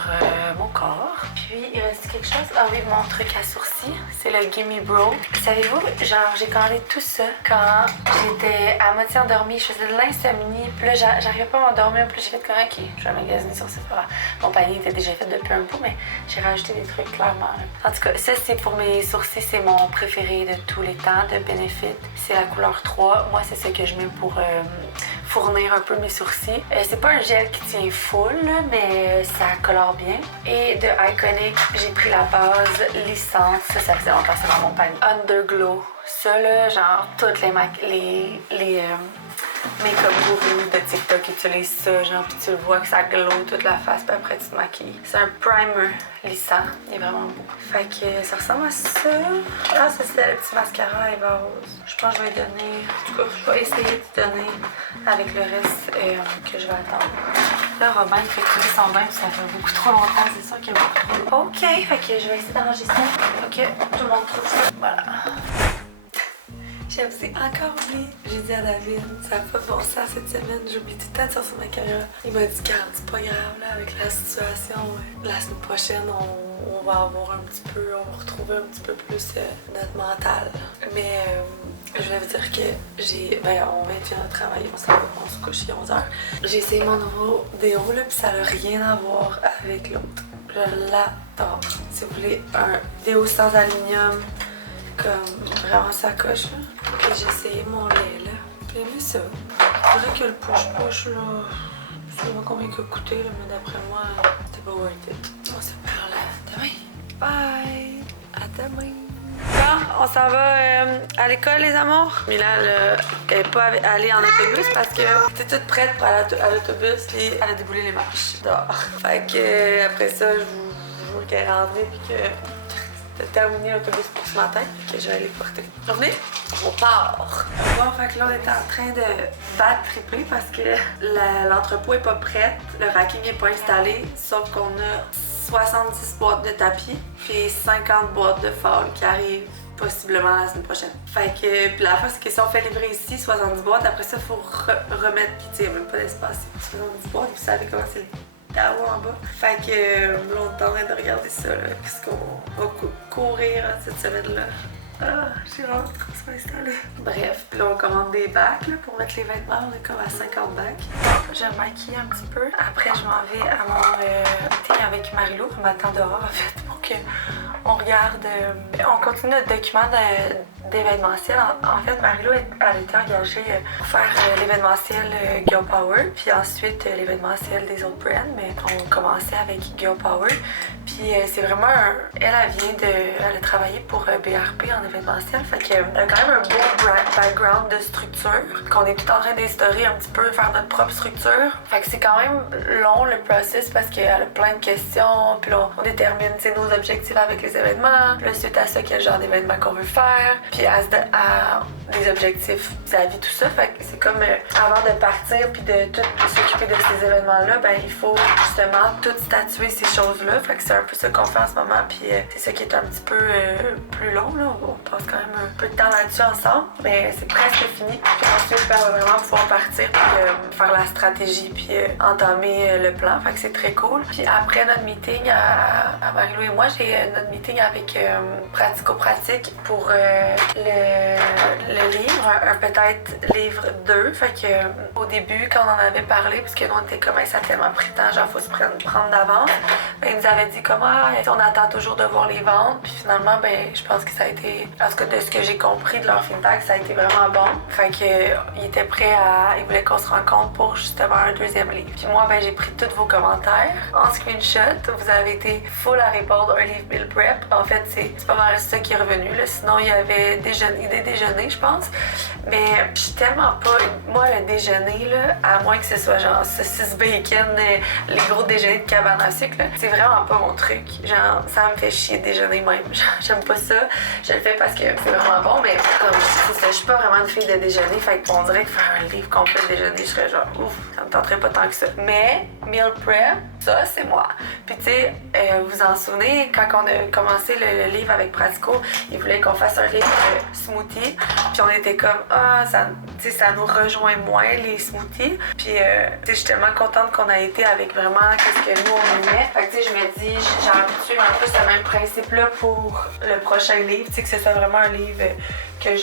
mon corps. Puis il reste quelque chose. Ah oui, mon truc à sourcils, c'est le Gimme Bro. Savez-vous, genre j'ai commandé tout ça quand j'étais à moitié endormie. Je faisais de l'insomnie. Puis là, j'arrivais pas à m'endormir. Puis j'ai fait comme ok, je vais magasiner sur Sephora. Mon panier était déjà fait depuis un bout, mais j'ai rajouté des trucs clairement. En tout cas, ça c'est pour mes sourcils, c'est mon préféré de tous les temps de Benefit. C'est la couleur 3. Moi, c'est ce que je mets pour fournir un peu mes sourcils. C'est pas un gel qui tient full, mais ça colore bien. Et de Iconic, j'ai pris la base lissante. Ça faisait longtemps, c'est dans mon panier. Underglow. Ça, là, genre, toutes les make-up gurus de TikTok utilisent ça, genre, puis tu le vois que ça glow toute la face, puis après tu te maquilles. C'est un primer lissant, il est vraiment beau. Fait que ça ressemble à ça. Ah, ça c'est le petit mascara Eva Rose. Je pense que je vais donner, en tout cas, je vais essayer de donner avec le reste que je vais attendre. Là, Robin il fait couler son bain, ça fait beaucoup trop longtemps, c'est sûr qu'il y a beaucoup trop. Ok, fait que je vais essayer d'arranger ça. Ok, tout le monde trouve ça. Voilà. C'est encore oublié. J'ai dit à David, ça n'a pas de bon sens cette semaine, j'oublie tout le temps de sortir ma caméra. Il m'a dit, garde, c'est pas grave, là, avec la situation. La semaine prochaine, on va avoir on va retrouver un petit peu plus notre mental. Mais je voulais vous dire que on va être bien travailler, on se couche à 11h. J'ai essayé mon nouveau déo, là, puis ça n'a rien à voir avec l'autre. Je l'adore. Si vous voulez un déo sans aluminium, comme vraiment sacoche là. Et j'ai essayé mon lait là. J'ai aimé ça. C'est vrai que le push-push là, je sais pas combien il a coûté là, mais d'après moi, c'était pas worth it. On se parle demain. Bye! À demain! Bon, on s'en va à l'école les amours. Mila elle est pas allée en autobus parce que c'était toute prête pour aller à l'autobus puis elle a déboulé les marches dehors. Fait que après ça, je vous jure qu'elle est rentrée puis que de terminer l'autobus pour ce matin, que je vais aller porter. Revenez, on part! Bon, fait que là, on est en train de battre triper parce que l'entrepôt est pas prêt, le racking est pas installé, sauf qu'on a 70 boîtes de tapis puis 50 boîtes de fall qui arrivent possiblement la semaine prochaine. Fait que, puis la fin, c'est que si on fait livrer ici 70 boîtes, après ça, il faut remettre, puis tu sais, il n'y a même pas d'espace, 70 boîtes, vous savez comment c'est là-haut en bas. Fait que là, on est en train de regarder ça, là. Qu'est-ce qu'on va courir cette semaine-là. Ah, j'ai hâte qu'on soit installé. Bref, puis là, on commande des bacs là, pour mettre les vêtements. On est comme à 50 bacs. Je me maquille un petit peu. Après, je m'en vais à mon meeting avec Marilou. Elle m'attend dehors, en fait, pour qu'on regarde. On continue notre document d'événementiel. En fait, Marie-Lou, elle était engagée pour faire l'événementiel Girl Power, puis ensuite l'événementiel des autres brands, mais on commençait avec Girl Power. Puis c'est vraiment elle a travaillé pour BRP en événementiel, fait qu'elle a quand même un beau background de structure, qu'on est tout en train d'instaurer un petit peu, faire notre propre structure. Fait que c'est quand même long le process parce qu'elle a plein de questions, puis là, on détermine nos objectifs avec les événements, puis là, suite à ça, quel genre d'événement qu'on veut faire, puis à des objectifs vis-à-vis tout ça. Fait que c'est comme avant de partir puis de tout s'occuper de ces événements-là, ben il faut justement tout statuer ces choses-là. Fait que c'est un peu ça qu'on fait en ce moment, puis c'est ça qui est un petit peu plus long, là. On passe quand même un peu de temps là-dessus ensemble, mais c'est presque fini. Puis ensuite, ben, on va vraiment pouvoir partir puis faire la stratégie puis entamer le plan. Fait que c'est très cool. Puis après notre meeting à Marie-Lou et moi, j'ai notre meeting avec Pratico-Pratique pour le livre, peut-être livre 2. Fait que au début, quand on en avait parlé, parce que nous on était comme ça a tellement pris de temps, genre faut se prendre d'avance, ben, il nous avait dit comment on attend toujours de voir les ventes. Puis finalement, ben je pense que ça a été, en tout cas de ce que j'ai compris de leur feedback, ça a été vraiment bon. Fait que ils étaient prêts ils voulaient qu'on se rencontre pour justement un deuxième livre. Puis moi, ben j'ai pris tous vos commentaires en screenshot. Vous avez été full à répondre un livre meal prep. En fait, c'est pas mal ça qui est revenu. Là. Sinon, il y avait des déjeuners, je pense. Mais je suis tellement pas... Moi, le déjeuner, là, à moins que ce soit genre saucisse bacon, les gros déjeuners de cabane à sucre, là, c'est vraiment pas mon truc. Genre, ça me fait chier de déjeuner même. J'aime pas ça. Je le fais parce que c'est vraiment bon, mais comme je suis pas vraiment une fille de déjeuner. Fait qu'on dirait que faire un livre complet de déjeuner, je serais genre ouf, ça me tenterait pas tant que ça. Mais meal prep, ça, c'est moi. Puis tu sais, vous en souvenez, quand on a commencé le livre avec Pratico, ils voulaient qu'on fasse un livre smoothie. Puis on était comme, ça nous rejoint moins les smoothies. Puis je suis tellement contente qu'on a été avec vraiment ce que nous on aimait. Fait que tu sais, je me dis, j'ai envie de suivre un peu ce même principe-là pour le prochain livre. Tu sais, que ce soit vraiment un livre que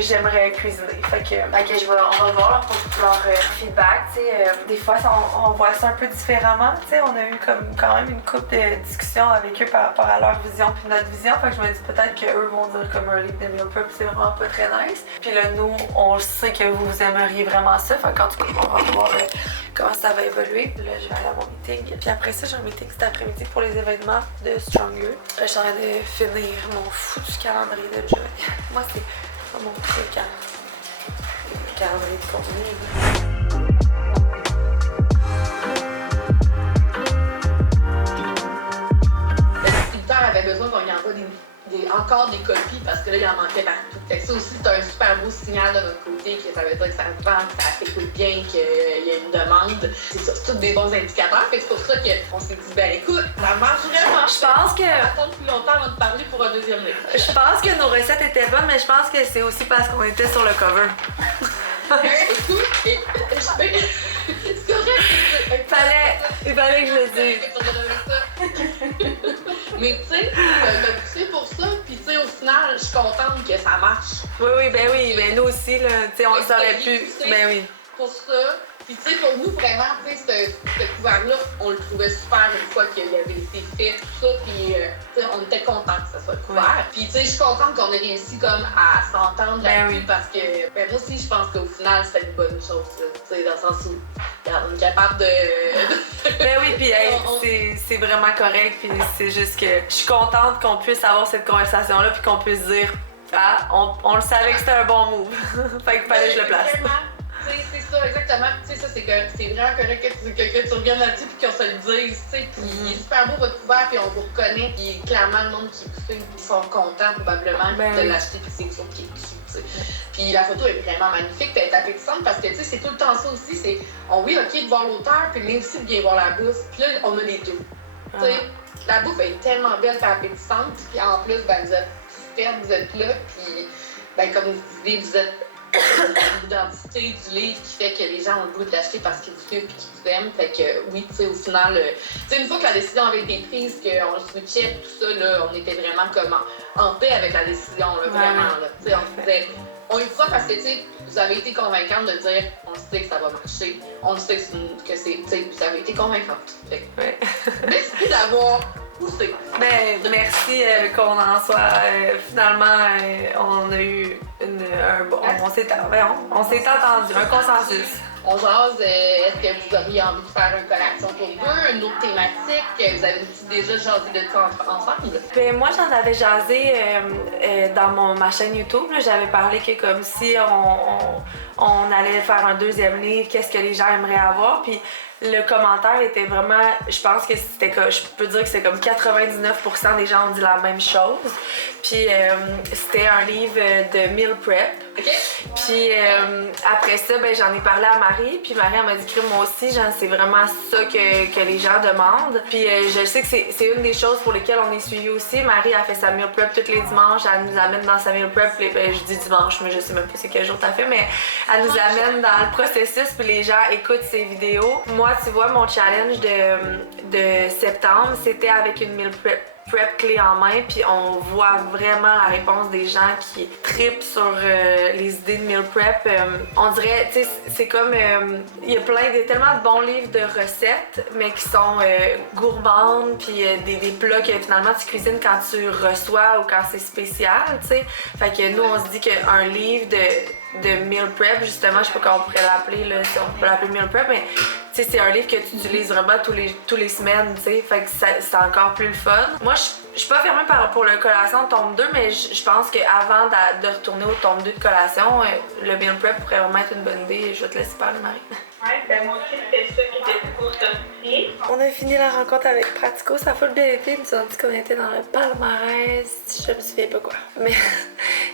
j'aimerais cuisiner. Fait que on va voir leur feedback. Des fois, on voit ça un peu différemment. T'sais, on a eu comme quand même une couple de discussions avec eux par rapport à leur vision puis notre vision. Fait que je me dis peut-être qu'eux vont dire comme un livre de meal prep, c'est vraiment pas très nice. Puis là, nous, on sait que vous aimeriez vraiment ça. Fait qu'en tout cas, on va voir comment ça va évoluer. Là, je vais aller à mon meeting. Puis après ça, j'ai un meeting cet après-midi pour les événements de Stronger. Là, je suis en train de finir mon foutu calendrier de job. Moi, c'est pas mon truc, le calendrier de contenu. Avait besoin qu'on y envoie encore des copies parce que là, il en manquait partout. Fait que ça aussi, c'est un super beau signal de notre côté que ça veut dire que ça se vend, que ça s'écoute bien, qu'il y a une demande. C'est ça, c'est tous des bons indicateurs. Fait que c'est pour ça qu'on s'est dit, ben écoute, ça marche vraiment. Je pense que... Attendre plus longtemps avant de parler pour un deuxième livre. Je pense que nos recettes étaient bonnes, mais je pense que c'est aussi parce qu'on était sur le cover. Écoute, c'est correct. Il fallait que je le dise. Mais tu sais, t'as poussé pour ça, puis tu sais, au final, je suis contente que ça marche. Oui, ben nous aussi, là, tu sais, on saurait pu. Ben oui. Pour ça. Puis tu sais, pour nous, vraiment, tu sais, ce couvert-là, on le trouvait super une fois qu'il avait été fait, tout ça, puis tu sais, on était contents que ça soit couvert. Ouais. Puis tu sais, je suis contente qu'on ait réussi comme à s'entendre là-dessus, parce que ben, moi aussi, je pense qu'au final, c'était une bonne chose, tu sais, dans le sens où on est capable de... Ben oui, puis hey, c'est vraiment correct, puis c'est juste que je suis contente qu'on puisse avoir cette conversation-là, puis qu'on puisse dire, on le savait que c'était un bon move. Fait qu'il fallait que je le place. C'est ça, exactement. Tu sais, ça, c'est vraiment correct que tu reviennes là-dessus puis qu'on se le dise, tu sais. Puis il est super beau votre couvert puis on vous reconnaît. Puis clairement, le monde qui écoute, ils sont contents probablement de l'acheter puis c'est ça qui est dessus, tu sais. Puis la photo est vraiment magnifique puis elle est appétissante parce que, tu sais, c'est tout le temps ça aussi. C'est, oui, OK, de voir l'auteur puis mais aussi de bien voir la bouffe. Puis là, on a les deux. Tu sais, la bouffe est tellement belle et appétissante. Puis en plus, ben, vous êtes super, vous êtes là. Puis, ben, comme vous disiez, vous êtes l'identité du livre qui fait que les gens ont le goût de l'acheter parce qu'ils vous suivent et qu'ils vous aiment. Fait que oui, tu sais, au final, tu sais, une fois que la décision avait été prise, qu'on le switchait, tout ça, là, on était vraiment comme en paix avec la décision, là, vraiment. Là. Tu sais, on disait, on le fera parce que, tu sais, vous avez été convaincante de dire, on sait que ça va marcher, on le sait que c'est, tu sais, vous avez été convaincante. Merci d'avoir poussé. Ben, merci qu'on en soit. Finalement, on a eu on s'est entendu, un consensus. On jase, est-ce que vous auriez envie de faire une collation pour deux, une autre thématique? Vous avez déjà jasé de ça ensemble? Ben, moi, j'en avais jasé dans ma chaîne YouTube. Là, j'avais parlé que comme si on allait faire un deuxième livre, qu'est-ce que les gens aimeraient avoir. Puis le commentaire était vraiment, je pense que c'était, je peux dire que c'est comme 99% des gens ont dit la même chose. Puis c'était un livre de meal prep. Okay. Puis après ça, ben, j'en ai parlé à Marie. Puis Marie, elle m'a dit que moi aussi, c'est vraiment ça que les gens demandent. Puis je sais que c'est une des choses pour lesquelles on est suivi aussi. Marie a fait sa meal prep tous les dimanches. Elle nous amène dans sa meal prep. Ben, je dis dimanche, mais je sais même pas c'est quel jour t'as fait. Mais elle nous amène dans le processus. Puis les gens écoutent ses vidéos. Moi, tu vois, mon challenge de septembre, c'était avec une meal prep clé en main, puis on voit vraiment la réponse des gens qui tripent sur les idées de meal prep. On dirait, tu sais, c'est comme, il y a tellement de bons livres de recettes, mais qui sont gourmandes, puis des plats que finalement tu cuisines quand tu reçois ou quand c'est spécial, tu sais. Fait que nous, on se dit qu'un livre de meal prep, justement, je sais pas comment on pourrait l'appeler, là, si on peut l'appeler meal prep, mais tu sais, c'est un livre que tu utilises vraiment tous les semaines, tu sais, fait que c'est encore plus le fun. Moi, je suis pas fermée pour le collation tome 2, mais je pense qu'avant de retourner au tome 2 de collation, le meal prep pourrait vraiment être une bonne idée. Je vais te laisser parler, Marie. Ouais, ben moi aussi, c'était ça qui était pour sortir. On a fini la rencontre avec Pratico, ça a fait le bien été, ils nous ont dit qu'on était dans le palmarès, je me souviens pas quoi, mais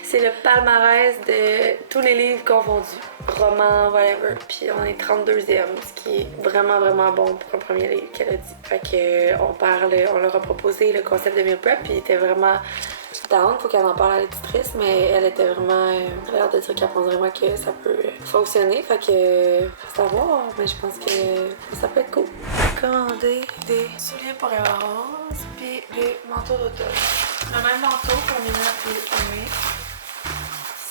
c'est le palmarès de tous les livres confondus, romans, whatever, puis on est 32e, ce qui est vraiment vraiment bon pour un premier livre qu'elle a dit. Fait que on leur a proposé le concept de meal prep, puis il était vraiment down, faut qu'elle en parle à l'éditrice, mais elle était vraiment, elle a l'air de dire qu'elle pense vraiment que ça peut fonctionner, fait que reste à voir, mais je pense que ça peut être cool. Commander des souliers pour Eva Rose, puis des manteaux d'automne. Le même manteau pour Mina et Aimé.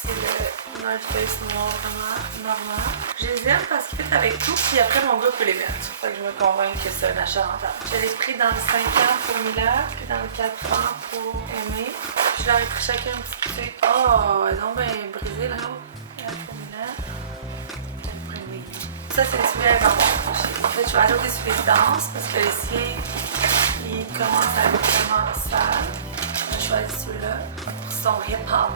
C'est le North Face noir vraiment normal. Je les aime parce qu'ils fit avec tout, puis après mon gars peut les mettre. Fait que je me convainc que c'est un achat rentable. Je l'ai pris dans le 5 ans pour Mila, puis dans le 4 ans pour Aimé. Je leur ai pris chacun un petit truc. Oh, elles ont bien brisé là. Pour Mila. Peut-être pour Aimé. Ça, c'est le soulier à Eva. En fait, je vais ajouter des souliers de danse parce que le sien, il commence à être vraiment sale. Je choisis celui-là pour son hip-hop.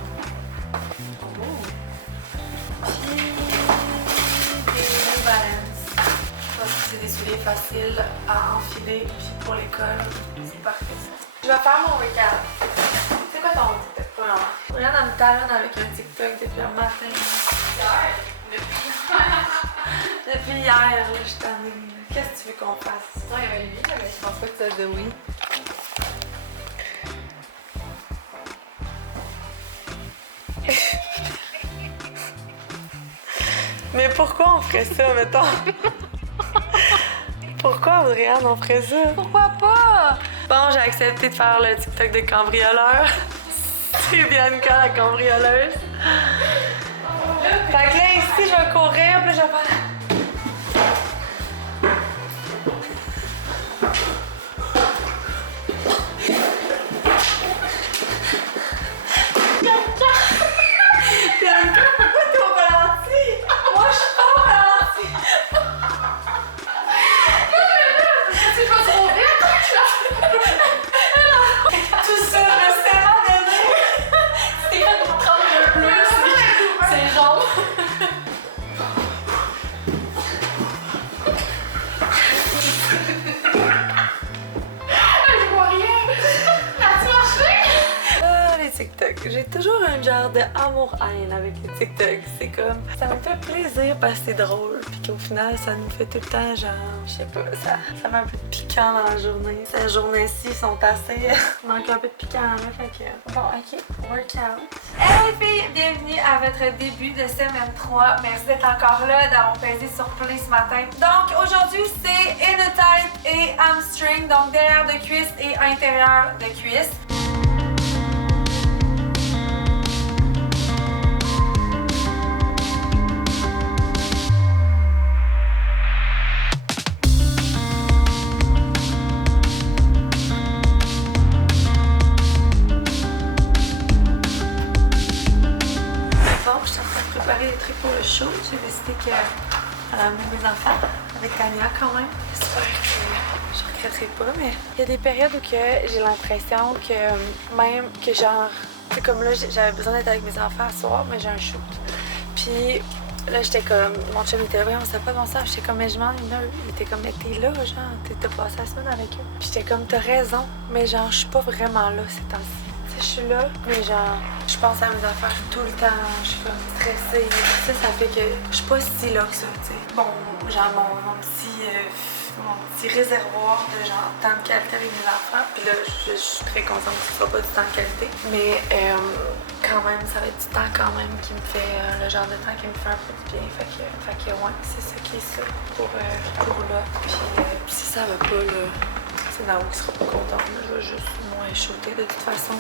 Puis des New Balance. Parce que c'est des souliers faciles à enfiler. Puis pour l'école, c'est parfait. Je vais faire mon workout. C'est quoi ton TikTok premièrement? Regarde, elle me talonne avec un TikTok depuis un matin. Depuis hier, là, je suis tannée. Qu'est-ce que tu veux qu'on fasse? Non, il y avait lui, mais je pense pas que ça de oui. Mais pourquoi on ferait ça, mettons? Pourquoi, Audrey-Anne, on ferait ça? Pourquoi pas? Bon, j'ai accepté de faire le TikTok de cambrioleur. C'est Bianca, la cambrioleuse. Fait que là, ici, je vais courir, puis je vais faire... Bianca, pourquoi t'es au ralenti? Moi, je suis pas au ralenti. C'est pas trop bien, Tout ça, je me suis tellement donnée. c'est fait pour prendre un bleu, c'est jaune. Je vois rien. As-tu marché? Ah, les TikTok. J'ai toujours un genre de amour-haine avec les TikTok. C'est comme, ça me fait plaisir parce que c'est drôle. Puis qu'au final, ça nous fait tout le temps genre, je sais pas, ça met un peu de piquant dans la journée. Ces journées-ci sont assez... Il manque un peu de piquant, là, fait que... Bon, ok, workout. Hey les filles, bienvenue à votre début de semaine 3. Merci d'être encore là, d'avoir pesé sur play ce matin. Donc aujourd'hui, c'est inner thigh et hamstring, donc derrière de cuisse et intérieur de cuisse. préparé des trucs pour le show. J'ai décidé qu'elle a amené mes enfants avec Tania quand même. J'espère que je regretterai pas, mais il y a des périodes où que j'ai l'impression que même que genre, c'est comme là, j'avais besoin d'être avec mes enfants ce soir, mais j'ai un shoot. Puis là, j'étais comme, mon chum était là, on sait pas bon ça. J'étais comme, mais je m'en ai. Il était comme, mais t'es là, genre, t'as passé la semaine avec eux. Puis j'étais comme, t'as raison, mais genre, je suis pas vraiment là ces temps-ci. Tu sais, je suis là, mais genre, je pense à mes affaires tout le temps. Je suis comme stressée. Tu sais, ça fait que je suis pas si là que ça, tu sais. Bon, genre, mon petit réservoir de genre temps de qualité avec mes enfants. Puis là, je suis très contente que ce soit pas du temps de qualité. Mais quand même, ça va être du temps quand même qui me fait le genre de temps qui me fait un peu du bien. Fait que ouais, c'est ça qui est ça pour là. Puis si ça va pas, là, c'est Nao qui sera pas content. Je vais juste moins shooter. De toute façon,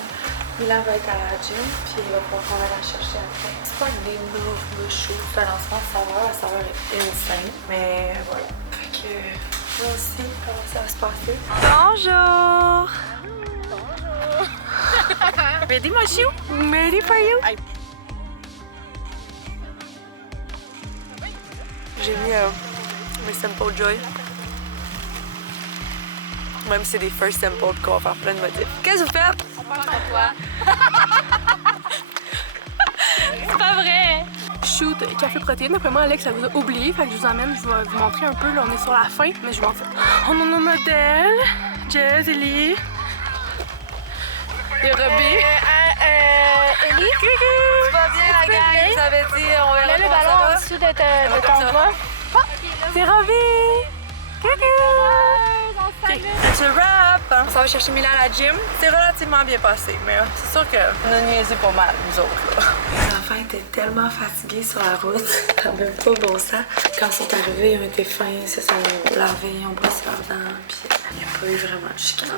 Milan va être à la gym, puis il va pouvoir qu'on va la chercher après. C'est pas une énorme shoot. Le lancement de saveur est insane. Mais voilà. Fait que moi aussi, comment ça va se passer? Bonjour! Bonjour! Ready, my shoe? Ready for you? J'ai mis mes Simple Joy. Même si c'est des first samples qu'on va faire plein de motifs. Qu'est-ce que vous faites? On parle de toi. C'est pas vrai! Shoot café protéine. Après moi, Alex, ça vous a oublié. Fait que je vous emmène, je vais vous montrer un peu. Là, on est sur la fin, mais je vais vous montrer. On a nos modèles. Jess, Ellie. Et Robbie. Ellie? Tu vas bien, la gang? Vous avez dit, on verra Mets le comment ballon ça va. en dessous de ton doigt. C'est Robbie. Okay. C'est wrap! On s'en va chercher Mila à la gym. C'est relativement bien passé, mais c'est sûr qu'on a niaisé pas mal, nous autres. Là. Les enfants étaient tellement fatigués sur la route, ça même pas bon sens. Quand ils sont arrivés, ils ont été fins, ils se sont lavés, ils ont brossé leurs dents, puis il n'y a pas eu vraiment de chicane.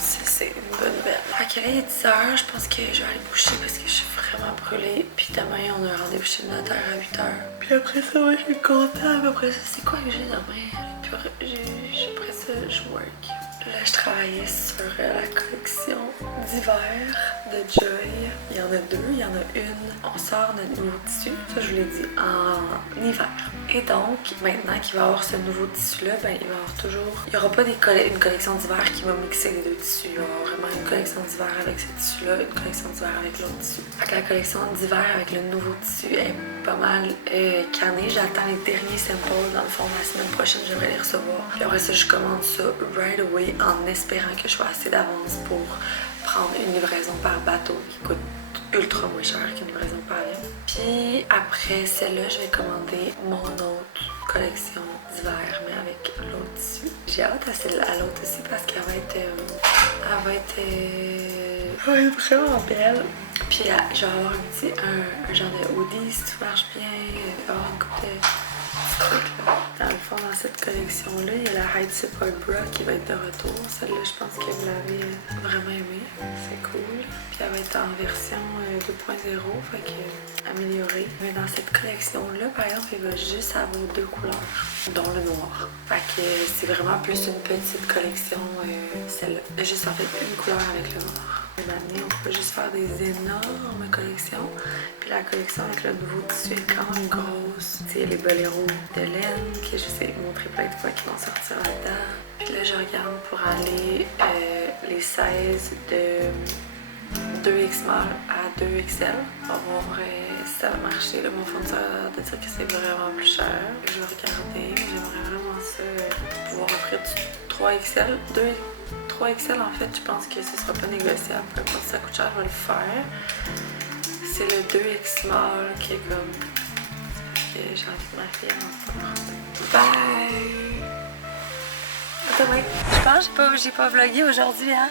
C'est une bonne nouvelle. À quelle heure il est 10 h, je pense que je vais aller boucher parce que je suis vraiment brûlée. Puis demain, on a un rendez-vous chez le notaire à 8 h. Puis après ça, moi, je suis contente. Après ça, c'est quoi que j'ai demain? Puis après ça, je work. Là, je travaillais sur la collection d'hiver de Joy. Il y en a deux, il y en a une. On sort notre nouveau tissu, ça je vous l'ai dit, en hiver. Et donc, maintenant qu'il va y avoir ce nouveau tissu-là, ben, il va y avoir toujours... Il n'y aura pas une collection d'hiver qui va mixer les deux tissus. Il va y avoir vraiment une collection d'hiver avec ce tissu-là, une collection d'hiver avec l'autre tissu. Fait que la collection d'hiver avec le nouveau tissu est pas mal cannée. J'attends les derniers samples. Dans le fond, la semaine prochaine, j'aimerais les recevoir. Puis après ça, je commande ça right away en espérant que je sois assez d'avance pour prendre une livraison par bateau qui coûte ultra moins cher qu'une livraison par avion. Puis après celle-là, je vais commander mon autre collection d'hiver, mais avec l'autre tissu. J'ai hâte à l'autre aussi parce qu'elle va être vraiment belle. Puis je vais avoir un genre de hoodie si tout marche bien. Il va y avoir une coupe de trucs là. Dans le fond, dans cette collection-là, il y a la Height Support Bra qui va être de retour. Celle-là, je pense que vous l'avez vraiment aimée. C'est cool. Puis elle va être en version 2.0, fait que améliorée. Mais dans cette collection-là, par exemple, il va juste avoir deux couleurs, dont le noir. Fait que c'est vraiment plus une petite collection, celle-là. Juste en fait une couleur avec le noir. Maintenant, on peut juste faire des énormes collections. Puis la collection avec le nouveau tissu est quand même grosse. Tu sais, les boléros de laine, que je sais montrer plein de fois qui vont sortir là-dedans. Puis là, je regarde pour aller les 16 de 2X small à 2XL. On va voir si ça va marcher. Là, mon fournisseur a l'air de dire que c'est vraiment plus cher. Je vais regarder, mais j'aimerais vraiment ça pouvoir offrir du 3XL. 3XL, en fait, je pense que ce sera pas négociable. Peu importe si ça coûte cher, je vais le faire. C'est le 2X small qui est comme... Parce que j'ai envie que ma fille en sorte. Bye! Demain. Je pense que j'ai pas vlogué aujourd'hui, hein?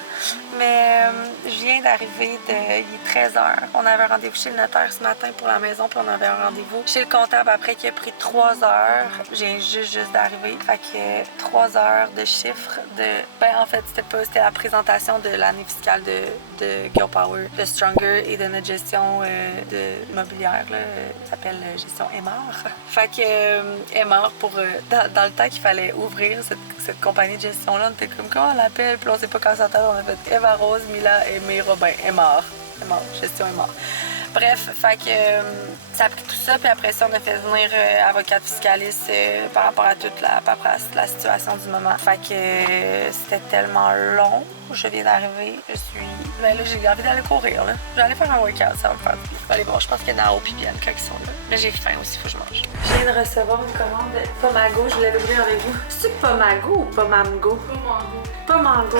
Mais je viens d'arriver il est 13 h. On avait un rendez-vous chez le notaire ce matin pour la maison, puis on avait un rendez-vous chez le comptable après qui a pris 3 heures. J'ai juste d'arriver. Fait que 3 heures de chiffres de... Ben en fait, c'était la présentation de l'année fiscale de Girl Power, de Stronger et de notre gestion de immobilière, là. Ça s'appelle gestion Emar. Fait que Emar, pour dans le temps qu'il fallait ouvrir cette compagnie de gestion-là, on était comme comment on l'appelle, puis on sait pas quand ça s'appelle, on a fait Eva Rose, Mila, Aimé, Robin, Emar, gestion Emar. Bref, fait que ça a pris tout ça, puis après ça, on a fait venir avocate fiscaliste par rapport à toute la paperasse, la situation du moment. Fait que c'était tellement long. Je viens d'arriver, ben là, j'ai envie d'aller courir, là. Je vais aller faire un workout, ça va me faire du bien. Je vais aller voir, je pense qu'il y a Nao et Bianca qui sont là. Mais j'ai faim aussi, faut que je mange. Je viens de recevoir une commande de Pomago, je voulais l'ouvrir avec vous. C'est-tu Pomago ou Pomango? Pomango.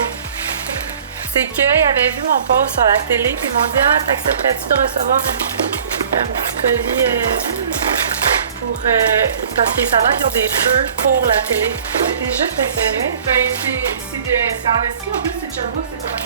C'est qu'ils avaient vu mon post sur la télé, puis ils m'ont dit « Ah, t'accepterais-tu de recevoir un petit colis pour... parce qu'ils savent qu'ils ont des jeux pour la télé. » Des jeux préférés? Ben, c'est en estime, en plus, c'est de Sherbrooke, c'est pas mal.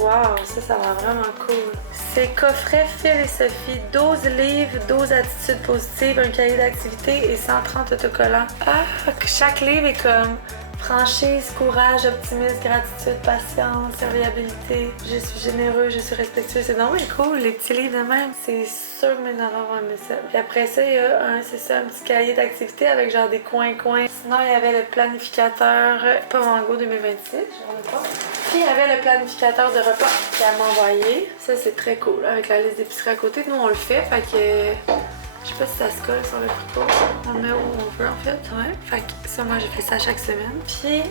Wow, ça va vraiment cool. C'est coffret Phil et Sophie, 12 livres, 12 attitudes positives, un cahier d'activité et 130 autocollants. Ah, chaque livre est comme franchise, courage, optimisme, gratitude, patience, serviabilité. Je suis généreux, je suis respectueux. C'est vraiment cool, les petits livres de même. C'est sûr que mes enfants vont aimer ça. Puis après ça, il y a un petit cahier d'activité avec genre des coins-coins. Sinon, il y avait le planificateur Pomango 2026, j'en ai pas. Puis il y avait le planificateur de repas qu'elle m'a envoyé. Ça, c'est très cool, avec la liste d'épicerie à côté. Nous, on le fait, fait que... Je sais pas si ça se colle sur le frigo. On le met où on veut, en fait. Ouais. Fait que ça, moi, j'ai fait ça chaque semaine. Puis,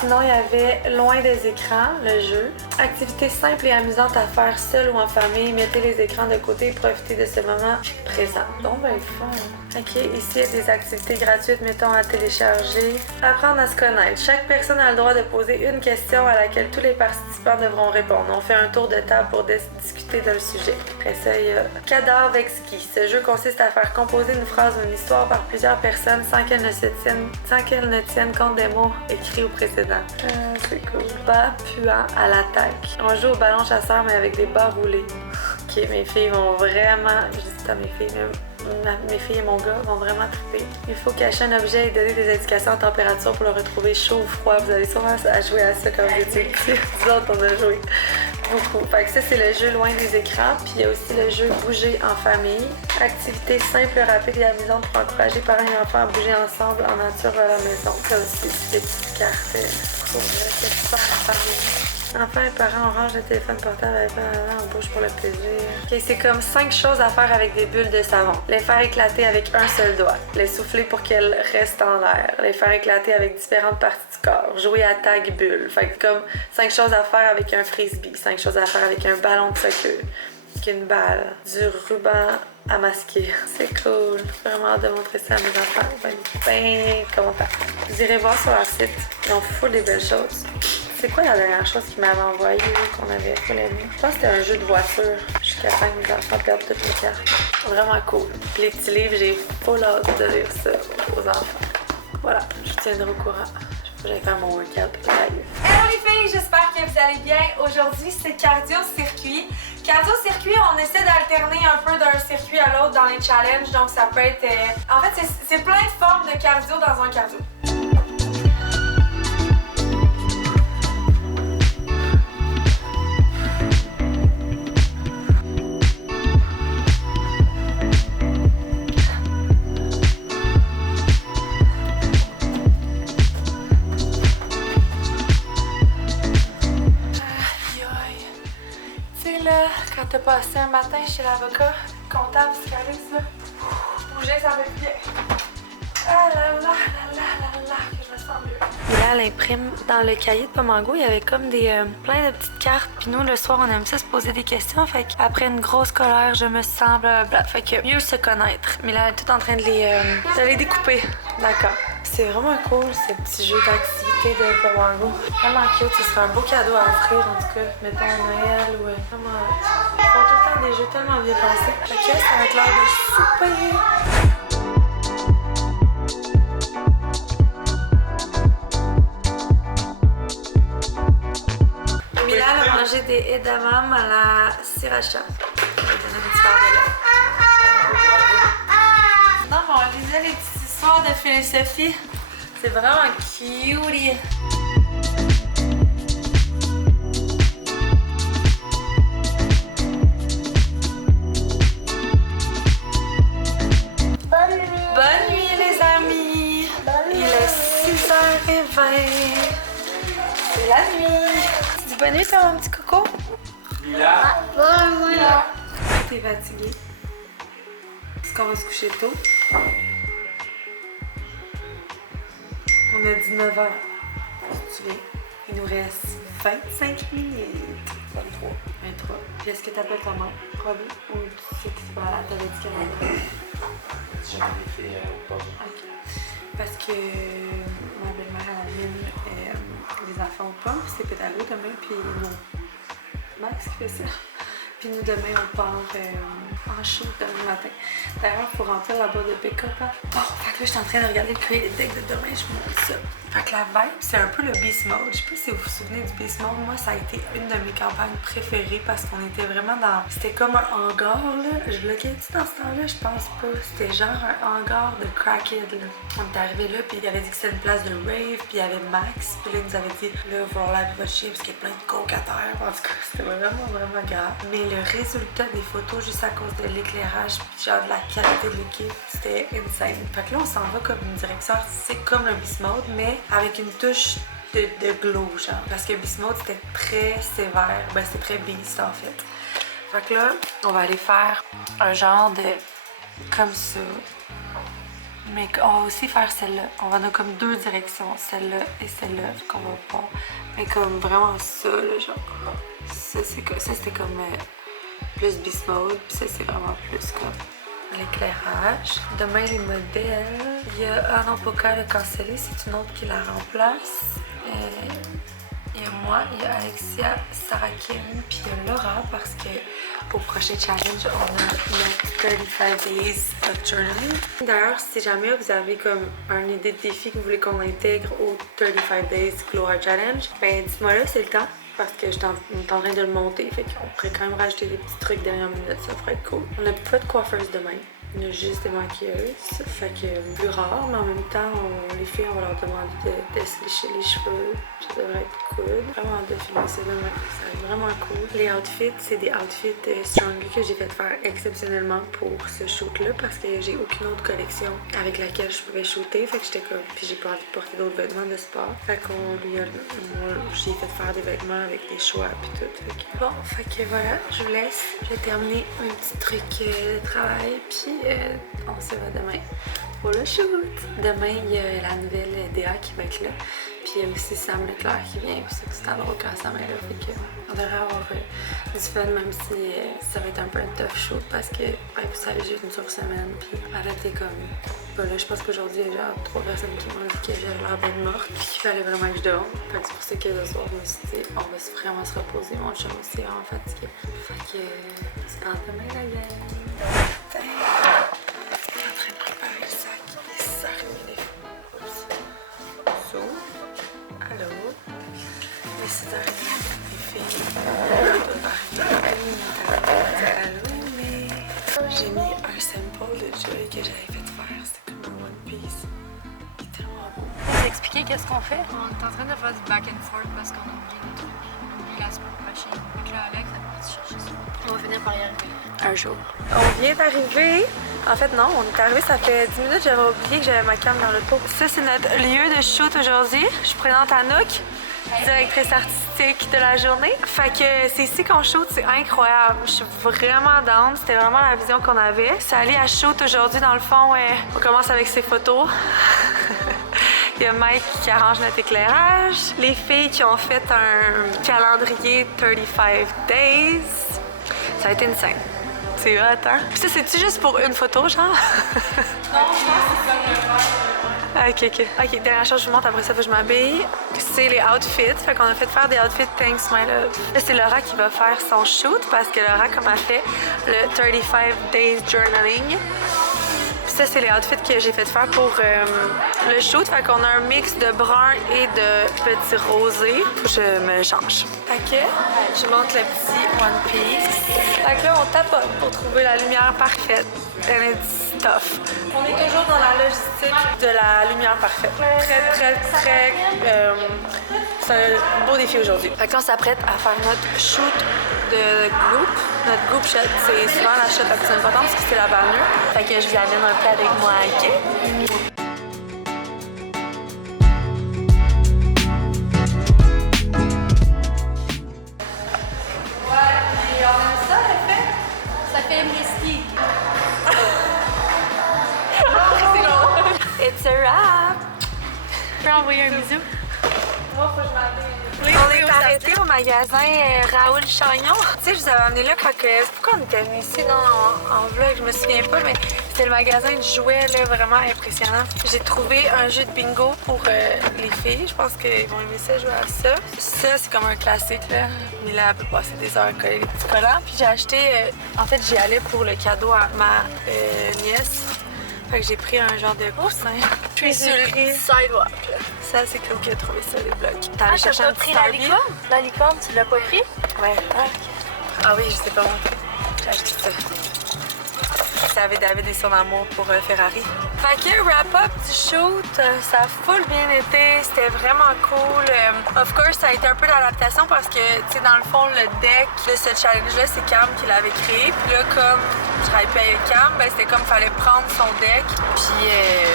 sinon, il y avait Loin des écrans, le jeu. Activité simple et amusante à faire seule ou en famille. Mettez les écrans de côté et profitez de ce moment présent. Donc, ben, fun. OK, ici, il y a des activités gratuites, mettons, à télécharger. Apprendre à se connaître. Chaque personne a le droit de poser une question à laquelle tous les participants devront répondre. On fait un tour de table pour discuter d'un sujet. Après ça, il y a Cadavre exquis. Ce jeu consiste à faire composer une phrase ou une histoire par plusieurs personnes sans qu'elles ne tiennent compte des mots écrits au précédent. C'est cool. Bas puant à l'attaque. On joue au ballon chasseur, mais avec des bas roulés. OK, mes filles vont vraiment... Je dis ça à mes filles, mes filles et mon gars vont vraiment triper. Il faut cacher un objet et donner des indications en température pour le retrouver chaud ou froid. Vous avez sûrement à jouer à ça quand vous étiez petits. Nous autres, on a joué beaucoup. Fait que ça, c'est le jeu Loin des écrans. Puis il y a aussi le jeu Bouger en famille. Activité simple, rapide et amusante pour encourager parents et enfants à bouger ensemble en nature à la maison. Ça aussi, c'est des petites cartes pour ça en famille. Enfants et parents, on range le téléphone portable avec on bouge pour le plaisir. OK, c'est comme 5 choses à faire avec des bulles de savon. Les faire éclater avec un seul doigt. Les souffler pour qu'elles restent en l'air. Les faire éclater avec différentes parties du corps. Jouer à tag bulle. Fait que comme 5 choses à faire avec un frisbee. 5 choses à faire avec un ballon de soccer. Avec une balle. Du ruban à masquer. C'est cool. Vraiment de montrer ça à mes enfants. Ils vont être bien contents. Vous irez voir sur leur site. Ils ont full des belles choses. C'est quoi la dernière chose qu'ils m'avaient envoyé qu'on avait full aimé? Je pense que c'était un jeu de voiture. Jusqu'à temps que mes enfants perdent toutes les cartes. Vraiment cool. Puis les petits livres, j'ai full hâte de lire ça aux enfants. Voilà, je vous tiendrai au courant. J'allais faire mon workout live. Hello les filles, j'espère que vous allez bien. Aujourd'hui, c'est cardio-circuit. Cardio-circuit, on essaie d'alterner un peu d'un circuit à l'autre dans les challenges. Donc ça peut être... En fait, c'est plein de formes de cardio dans un cardio. Quand t'as passé un matin chez l'avocat, comptable, fiscaliste, là, bouger, ça va bien. Ah là là là là là, que je me sens mieux. Et là, elle imprime dans le cahier de Pomango, il y avait comme des plein de petites cartes. Puis nous, le soir, on aime ça se poser des questions. Fait qu'après une grosse colère, je me sens blablabla. Fait que mieux se connaître. Mais là, elle est toute en train de les découper. D'accord. C'est vraiment cool, ce petit jeu d'activité de Pomango. Vraiment cute, ce serait un beau cadeau à offrir, en tout cas. Mettons à Noël ou vraiment... Ils font tout le temps des jeux tellement bien pensés. Fait que ça va être l'heure de souper. Mila a mangé des edamame à la sriracha. Je vais donner un petit verre de lait. Non, mais on lisait les petites histoires de philosophie. C'est vraiment cute. Bonne nuit les amis. Il est 6h20. C'est la nuit. Tu dis bonne nuit, ça, mon petit coco? Mila. Bonne nuit. t'es fatigué. Est-ce qu'on va se coucher tôt? On a 19h. Si tu viens. Il nous reste 25 minutes. 23. Puis est-ce que t'appelles ta mère, Robbie? Ou tu sais que c'est pas... T'avais dit qu'elle allait? J'en ai fait pas. Ok. Parce que ma belle-mère à la mine, les enfants au pont, c'est pédago demain, puis nous... Max qui fait ça. Puis nous, demain, on part en shoot demain matin. D'ailleurs, il faut remplir la boîte de pick-up. Hein? Bon, fait que là, je suis en train de regarder le creative deck de demain, je vous montre ça. Fait que la vibe, c'est un peu le Beast Mode. Je sais pas si vous vous souvenez du Beast Mode. Moi, ça a été une de mes campagnes préférées parce qu'on était vraiment dans... C'était comme un hangar, là. Je bloquais-tu dans ce temps-là? Je pense pas. C'était genre un hangar de crackhead, là. On est arrivé là, puis il avait dit que c'était une place de rave, puis il y avait Max. Puis là, il nous avait dit, là, il va falloir laver votre chien parce qu'il y a plein de coke à terre. En tout cas, c'était vraiment grave. Mais le résultat des photos, juste à cause de l'éclairage, puis genre de la qualité de l'équipe, c'était insane. Fait que là, on s'en va comme une direction artistique, comme le Beast Mode, mais avec une touche de glow, genre. Parce que Beast Mode, c'était très sévère. Ben, c'était très Beast, en fait. Fait que là, on va aller faire un genre de... comme ça. Mais on va aussi faire celle-là. On va avoir comme deux directions, celle-là et celle-là, qu'on va voir. Mais comme vraiment ça, là, genre. Ça, c'était comme plus Beast Mode, puis ça, c'est vraiment plus comme l'éclairage. Demain, les modèles. Il y a Anapoka le cancellé, c'est une autre qui la remplace. Il y a moi, il y a Alexia, Sarah Kim, puis il y a Laura parce que au prochain challenge, on a notre 35 Days of Journaling. D'ailleurs, si jamais vous avez comme une idée de défi que vous voulez qu'on intègre au 35 Days Glow Art Challenge, ben dites-moi là, c'est le temps. Parce que je suis en train de le monter, fait qu'on pourrait quand même rajouter des petits trucs dernière minute, ça pourrait être cool. On n'a pas de coiffeuse demain, on a juste des maquilleuses, fait que plus rare, mais en même temps, les filles, on va leur demander de se lécher les cheveux, ça devrait être cool. Vraiment de filmer ça demain, ça va être vraiment cool. Les outfits, c'est des outfits Stronger que j'ai fait faire exceptionnellement pour ce shoot-là, parce que j'ai aucune autre collection avec laquelle je pouvais shooter, fait que j'étais comme, puis j'ai pas envie de porter d'autres vêtements de sport, fait qu'on lui a, j'ai fait faire des vêtements avec des choix puis tout. Fait que, bon, fait que voilà, je vous laisse. Je vais terminer un petit truc de travail, puis on se voit demain pour le shoot. Demain, il y a la nouvelle DA qui va être là. Puis il y a aussi Sam Leclerc qui vient. C'est tout drôle quand Sam est là. Fait que on devrait avoir du fun, même si ça va être un peu un tough shoot parce que, ben, vous savez, j'ai une semaine. Puis arrêtez comme. Ben là, je pense qu'aujourd'hui, il y a genre 3 personnes qui m'ont dit que j'avais l'air d'être morte. Puis qu'il fallait vraiment que je dorme. Fait que c'est pour ça que ce soir, je me suis dit, on va vraiment se reposer. Mon chum aussi est vraiment fatigué. Fait que c'est pas demain la gang. J'ai mis un sample de Joy que j'avais fait faire, c'était comme un One Piece. Il est tellement beau. Vous pouvez expliquer qu'est-ce qu'on fait? On est en train de faire du back and forth parce qu'on a oublié le truc. On a oublié la smoke machine. Donc là, Alex, elle va chercher ça. On va finir par y arriver. Un jour. On vient d'arriver. En fait, non, on est arrivé, ça fait 10 minutes, j'avais oublié que j'avais ma cam dans le pot. Ça, c'est notre lieu de shoot aujourd'hui. Je présente Anouk, directrice artistique de la journée. Fait que c'est ici qu'on shoot, c'est incroyable. Je suis vraiment down, c'était vraiment la vision qu'on avait. Sally à shoot aujourd'hui, dans le fond, on commence avec ses photos. Il y a Mike qui arrange notre éclairage. Les filles qui ont fait un calendrier 35 Days. Ça a été une scène. C'est hot, hein? Puis ça, c'est-tu juste pour une photo, genre? Non, je pense que c'est comme le OK. OK, dernière chose, je vous montre, après ça, faut que je m'habille. C'est les outfits. Fait qu'on a fait faire des outfits Thanks My Love. Là, c'est Laura qui va faire son shoot parce que Laura, comme a fait le 35 Days Journaling. Puis ça, c'est les outfits que j'ai fait faire pour le shoot. Fait qu'on a un mix de brun et de petit rosé. Faut que je me change. Fait que je monte le petit One Piece. Fait que là, on tapote pour trouver la lumière parfaite. And it's tough. On est toujours dans la logistique de la lumière parfaite. Très... c'est un beau défi aujourd'hui. Fait qu'on s'apprête à faire notre shoot de groupe. Notre group shot, c'est souvent la shot la plus importante parce que c'est la bannière. Fait que je vous amène un peu avec moi, OK? feministi. It's a wrap! Je peux envoyer un bisou? Moi, faut que je m'arrête. On est arrêté au magasin Raoul Chagnon. Tu sais, je vous avais amené là quand pourquoi on était venus ici en vlog, je me souviens pas, mais c'était le magasin de jouets là, vraiment impressionnant. J'ai trouvé un jeu de bingo pour les filles. Je pense qu'ils vont aimer ça, jouer à ça. Ça, c'est comme un classique là. Mila elle peut passer des heures à coller les petits collants. Puis j'ai acheté, en fait, j'y allais pour le cadeau à ma nièce. Fait que j'ai pris un genre de coussin. Je suis sur le sidewalk. Là. Ça, c'est Claude qui a trouvé ça, les blocs. T'as Ah, cherché t'as un pas petit pris la Barbie? licorne? La licorne, tu l'as pas pris? Ouais. Ah oui, je sais pas montrer. J'ai acheté ça. C'est avec David et son amour pour Ferrari. Fait que wrap-up du shoot, ça a full bien été, c'était vraiment cool. Of course, ça a été un peu d'adaptation parce que, tu sais, dans le fond, le deck de ce challenge-là, c'est Cam qui l'avait créé. Puis là, comme je travaille pas avec Cam, ben c'était comme fallait prendre son deck, puis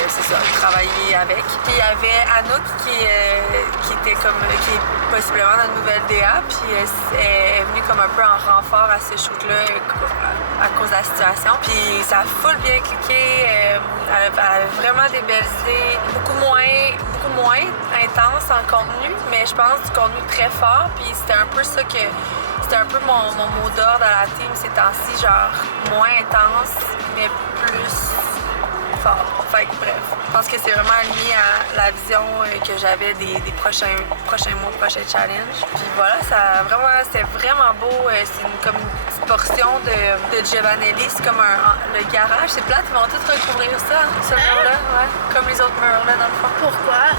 c'est ça, travailler avec. Puis il y avait Anouk qui était comme, qui est possiblement notre nouvelle DA, puis elle est venue comme un peu en renfort à ce shoot-là à cause de la situation. Puis ça a full bien cliqué, elle avait vraiment des belles idées, beaucoup moins intense en contenu, mais je pense du contenu très fort. Puis c'était un peu ça que, c'était un peu mon mot d'ordre à la team ces temps-ci, genre moins intense, mais plus fort. Fait que bref, je pense que c'est vraiment aligné à la vision que j'avais des prochains mois, prochains challenges. Puis voilà, c'était vraiment beau. C'est comme une petite portion de Giovanelli. C'est comme le garage. C'est plate, ils vont tous recouvrir ça, ce mur-là, ouais. Comme les autres murs là, dans le fond. Pourquoi?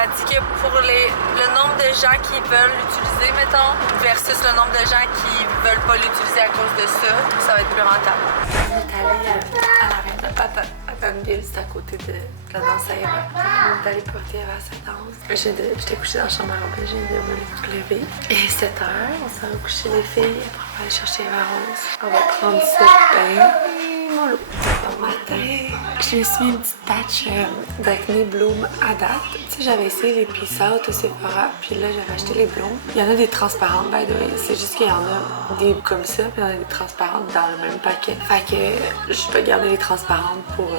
Elle dit que pour le nombre de gens qui veulent l'utiliser, mettons, versus le nombre de gens qui veulent pas l'utiliser à cause de ça, ça va être plus rentable. On est allé à l'arène de patate. Danville, c'est à côté de la danse à Eva. On est allé porter Eva à sa danse. J'étais couchée dans la chambre à robe, j'ai dit on me lever. Et 7h, on s'en va coucher les filles. Après, on va aller chercher Eva Rose. On va prendre ce pain. Mollo. Bon matin, je me suis mis une petite patch d'acné Bloom à date. Tu sais, j'avais essayé les Peace Out au Sephora, puis là, j'avais acheté les Bloom. Il y en a des transparentes, by the way. C'est juste qu'il y en a des comme ça, puis il y en a des transparentes dans le même paquet. Fait que je peux garder les transparentes pour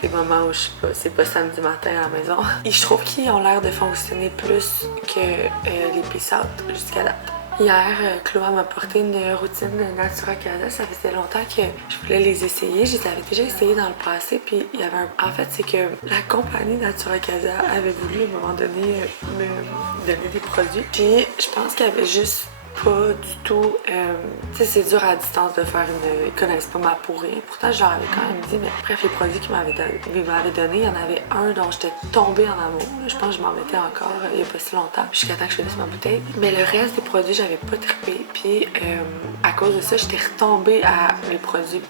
des moments où je sais pas, c'est pas samedi matin à la maison. Et je trouve qu'ils ont l'air de fonctionner plus que les Peace Out jusqu'à date. Hier, Chloé m'a apporté une routine de Natura Casa. Ça faisait longtemps que je voulais les essayer. Je les avais déjà essayées dans le passé. Puis il y avait en fait, c'est que la compagnie Natura Casa avait voulu à un moment donné me donner des produits. Puis je pense qu'il y avait juste pas du tout. Tu sais, c'est dur à distance de faire une. Ils connaissent pas ma peau rien. Pourtant, je leur avais quand même dit, mais bref, les produits qu'ils m'avaient donné, il y en avait un dont j'étais tombée en amour. Je pense que je m'en mettais encore il y a pas si longtemps, jusqu'à temps que je finisse ma bouteille. Mais le reste des produits, j'avais pas trippé. Puis à cause de ça, j'étais retombée à mes produits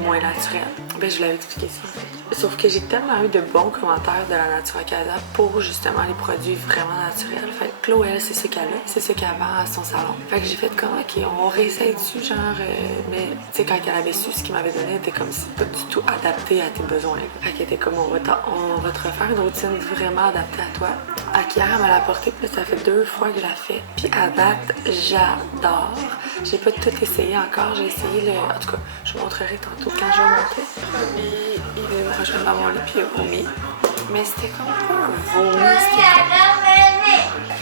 moins naturels. Ben, je vous l'avais expliqué ça en fait. Sauf que j'ai tellement eu de bons commentaires de la Natura Casa pour justement les produits vraiment naturels. Fait que Chloé, elle, c'est ce qu'elle a, c'est ce qu'elle vend à son salon. Fait que j'ai fait comme, ok, on réessaye dessus, genre, mais tu sais, quand elle avait su ce qu'il m'avait donné, elle était comme si pas du tout adapté à tes besoins. Fait qu'elle était comme, on va te refaire une routine vraiment adaptée à toi. Hier, elle me l'a apporté, puis ça fait 2 fois que je la fais. Puis à date, j'adore. J'ai pas tout essayé encore, j'ai essayé le. En tout cas, je vous montrerai tantôt quand je vais monter. Puis il est me rejoindre dans mon lit, puis il a vomi. Mais c'était comme pas un vomi, c'était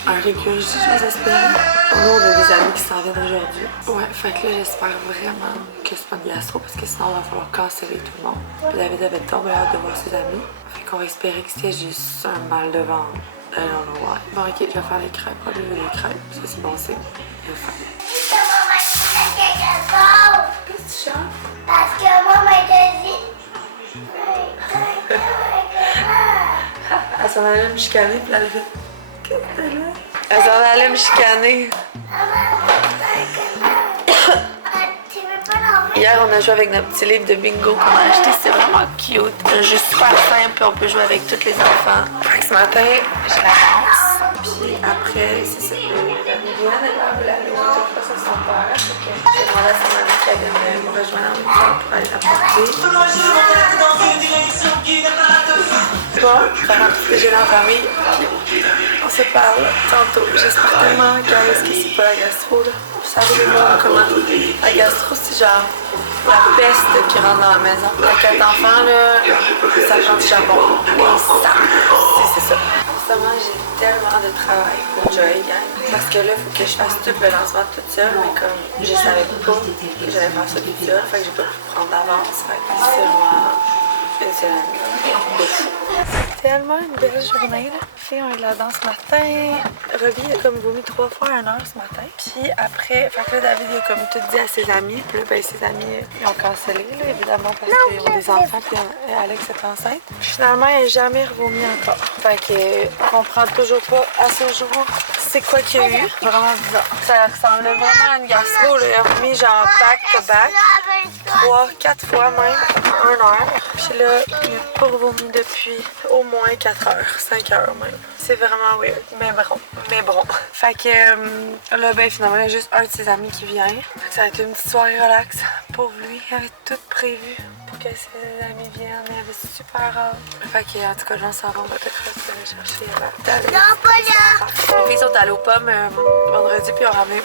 un régurgitation, j'espère. Nous, on a des amis qui s'en viennent aujourd'hui. Ouais, fait que là, j'espère vraiment que c'est pas de gastro, parce que sinon, il va falloir canceller tout le monde. Puis David avait tant hâte de voir ses amis. Fait qu'on va espérer que c'était juste un mal de ventre. I don't know why. Bon, ok, je vais faire les crêpes. Au lieu des crêpes, ça c'est bon signe. Je vais faire. Qu'est-ce que tu chantes? Parce que moi, m'a dit. Elle s'en allait me chicaner, puis elle a fait. Qu'est-ce que t'as là? Elle s'en allait me chicaner. Hier, on a joué avec notre petit livre de bingo qu'on a acheté. C'est vraiment cute. Un jeu super simple, puis on peut jouer avec tous les enfants. Fait que ce matin, je l'avance. Puis après, c'est ça. Viviane, elle veut aller au tout face à son père. Fait que j'ai demandé à son ami qu'elle vienne me rejoindre en même temps pour aller la porter. Bon, faire un petit déjeuner en famille. Puis on se parle tantôt. J'espère tellement, guys, que c'est pas la gastro, là. Vous savez le monde comment. La gastro, c'est genre la peste qui rentre dans la maison. La 4 enfants, là, ça prend du charbon. Et ça, c'est ça. Justement, j'ai tellement de travail pour Joy Gang. Parce que là, il faut que je fasse tout le lancement toute seule, mais comme je savais pas que j'allais faire ça toute seule, fait que j'ai pas pu prendre d'avance. Fait que c'est vraiment une semaine de fou. C'est tellement une belle journée, là. On a eu de la danse ce matin. Robbie a comme vomi 3 fois à 1 heure ce matin. Puis après, fait que là, David il a comme tout dit à ses amis. Puis là, ben, ses amis ils ont cancellé, là, évidemment, parce qu'ils ont des enfants. Puis Alex est enceinte. Puis finalement, elle n'a jamais revomi encore. Fait que comprend toujours pas à ce jour c'est quoi qu'il y a eu. Vraiment bizarre. Ça ressemblait vraiment à une gastro. Là. Il a remis genre back to back. 3-4 fois même, 1 heure. Puis là, il n'a pas revomi depuis au moins 4 heures, 5 heures même. C'est vraiment weird, mais bon. Fait que là, ben finalement, il y a juste un de ses amis qui vient. Fait que ça va être une petite soirée relax. Pauvre lui, il avait tout prévu pour que ses amis viennent. Il avait super hâte. Fait que, en tout cas, là, on s'en va, on va peut-être aller chercher David. Non, pas là! Les filles sont allées aux pommes vendredi, puis on ramené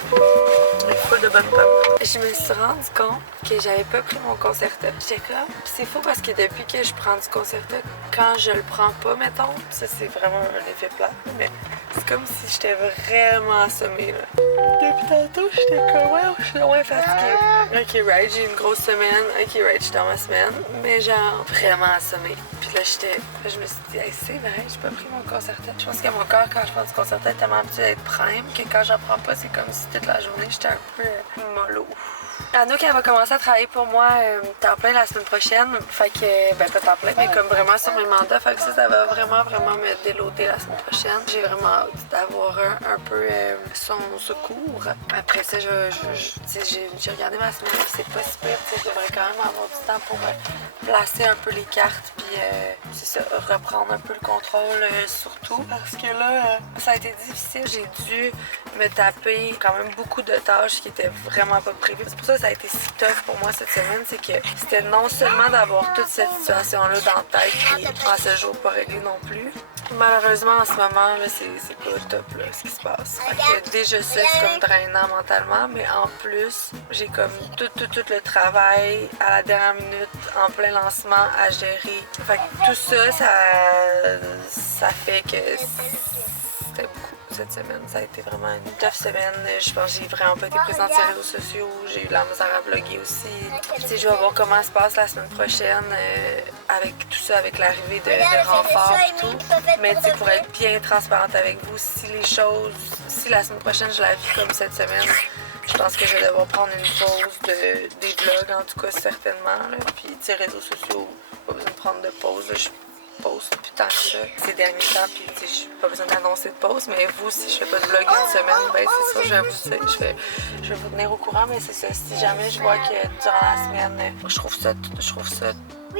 une foule de bonnes pommes. Je me suis rendu compte que j'avais pas pris mon Concerta. J'étais comme, c'est faux parce que depuis que je prends du Concerta, quand je le prends pas, mettons, ça c'est vraiment un effet plat, mais c'est comme si j'étais vraiment assommée, là. Depuis tantôt, j'étais comme, ouais, je suis moins fatiguée. Ok, right, j'ai une grosse semaine. Ok, right, je suis dans ma semaine, mais genre vraiment assommée. Puis là, je me suis dit, hey, c'est vrai, j'ai pas pris mon Concerta. Je pense que mon corps, quand je prends du Concerta, est tellement habitué d'être prime que quand j'en prends pas, c'est comme si toute la journée, j'étais un peu mollo. Anouk, elle va commencer à travailler pour moi temps plein la semaine prochaine. Fait que, ben pas temps plein, mais comme vraiment sur mes mandats. Fait que ça va vraiment me déloader la semaine prochaine. J'ai vraiment hâte d'avoir un peu son secours. Après ça, j'ai regardé ma semaine, puis c'est pas si pire. Je devrais quand même avoir du temps pour placer un peu les cartes, puis c'est ça, reprendre un peu le contrôle surtout. Parce que là, ça a été difficile. J'ai dû me taper quand même beaucoup de tâches qui étaient vraiment pas prévues. C'est pour ça que ça a été si tough pour moi cette semaine, c'est que c'était non seulement d'avoir toute cette situation-là dans la tête et à ce jour pas réglée non plus. Malheureusement, en ce moment, là, c'est pas top là, ce qui se passe. Fait que déjà ça, c'est comme drainant mentalement, mais en plus, j'ai comme tout le travail à la dernière minute, en plein lancement à gérer. Fait que tout ça, ça fait que c'était beaucoup. Cette semaine, ça a été vraiment une tough semaine. Je pense que j'ai vraiment pas été présente sur les réseaux sociaux. J'ai eu la misère à vlogger aussi. T'sais, je vais voir comment se passe la semaine prochaine avec tout ça, avec l'arrivée de renforts et tout. Mais pour être bien transparente avec vous, si la semaine prochaine je la vis comme cette semaine, je pense que je vais devoir prendre une pause des vlogs, en tout cas certainement. Là. Puis les réseaux sociaux, pas besoin de prendre de pause. Là. Je pause plus tant que ça ces derniers temps, puis j'ai pas besoin d'annoncer de pause, mais vous, si je fais pas de vlog une semaine, ben c'est ça, je vais vous dire, je vais vous tenir au courant, mais c'est ça, si jamais je vois que durant la semaine, je trouve ça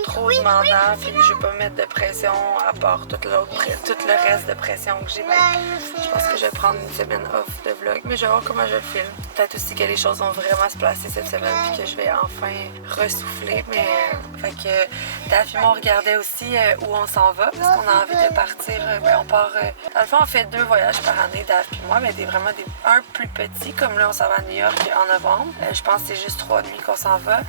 trop demandant, puis je vais pas me mettre de pression à part tout le reste de pression que j'ai. Je pense que je vais prendre une semaine off de vlog, mais je vais voir comment je le filme. Peut-être aussi que les choses vont vraiment se placer cette semaine, puis que je vais enfin ressouffler, mais fait que Daph et moi on regardait aussi où on s'en va, parce qu'on a envie de partir. On part, dans le fond, on fait 2 voyages par année, Daph et moi, mais vraiment un plus petit, comme là on s'en va à New York en novembre. Je pense que c'est juste 3 nuits qu'on s'en va.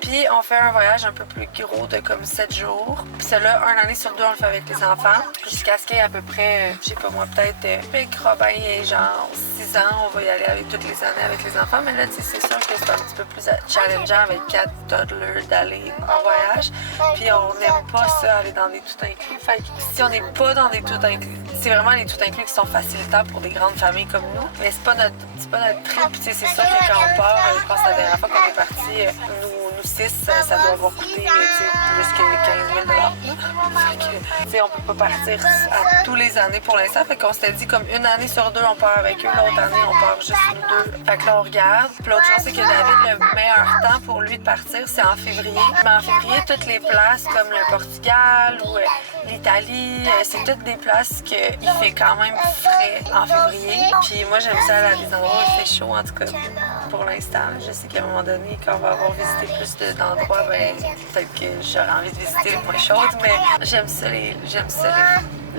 Puis on fait un voyage un peu plus gros de comme 7 jours. Puis celle-là, 1 année sur 2, on le fait avec les enfants. Jusqu'à ce qu'il y ait à peu près, je sais pas moi, peut-être Big Robin et genre 6 ans, on va y aller avec toutes les années avec les enfants. Mais là, tu sais, c'est sûr que c'est un petit peu plus challengeant avec 4 toddlers d'aller en voyage. Puis on n'aime pas ça, aller dans des tout inclus. Fait que si on n'est pas dans des tout inclus, c'est vraiment les tout inclus qui sont facilitants pour des grandes familles comme nous. Mais c'est pas notre trip. Tu sais, c'est sûr que quand on part, je pense que la dernière fois qu'on est parti, nous 6, ça doit avoir coûté plus que 15 000 $. Fait que, tu sais, on peut pas partir à tous les années pour l'instant. Fait qu'on s'était dit comme 1 année sur 2, on part avec eux. L'autre année, on part juste nous 2. Fait que là, on regarde. Puis l'autre chose, c'est que David, le meilleur temps pour lui de partir, c'est en février. Mais en février, toutes les places comme le Portugal ou l'Italie, c'est toutes des places qu'il fait quand même frais en février. Puis moi, j'aime ça aller à des endroits où il fait chaud, en tout cas, pour l'instant. Je sais qu'à un moment donné, quand on va avoir visité plus d'endroits, ben, peut-être que j'aurais envie de visiter les moins chaudes, mais j'aime ça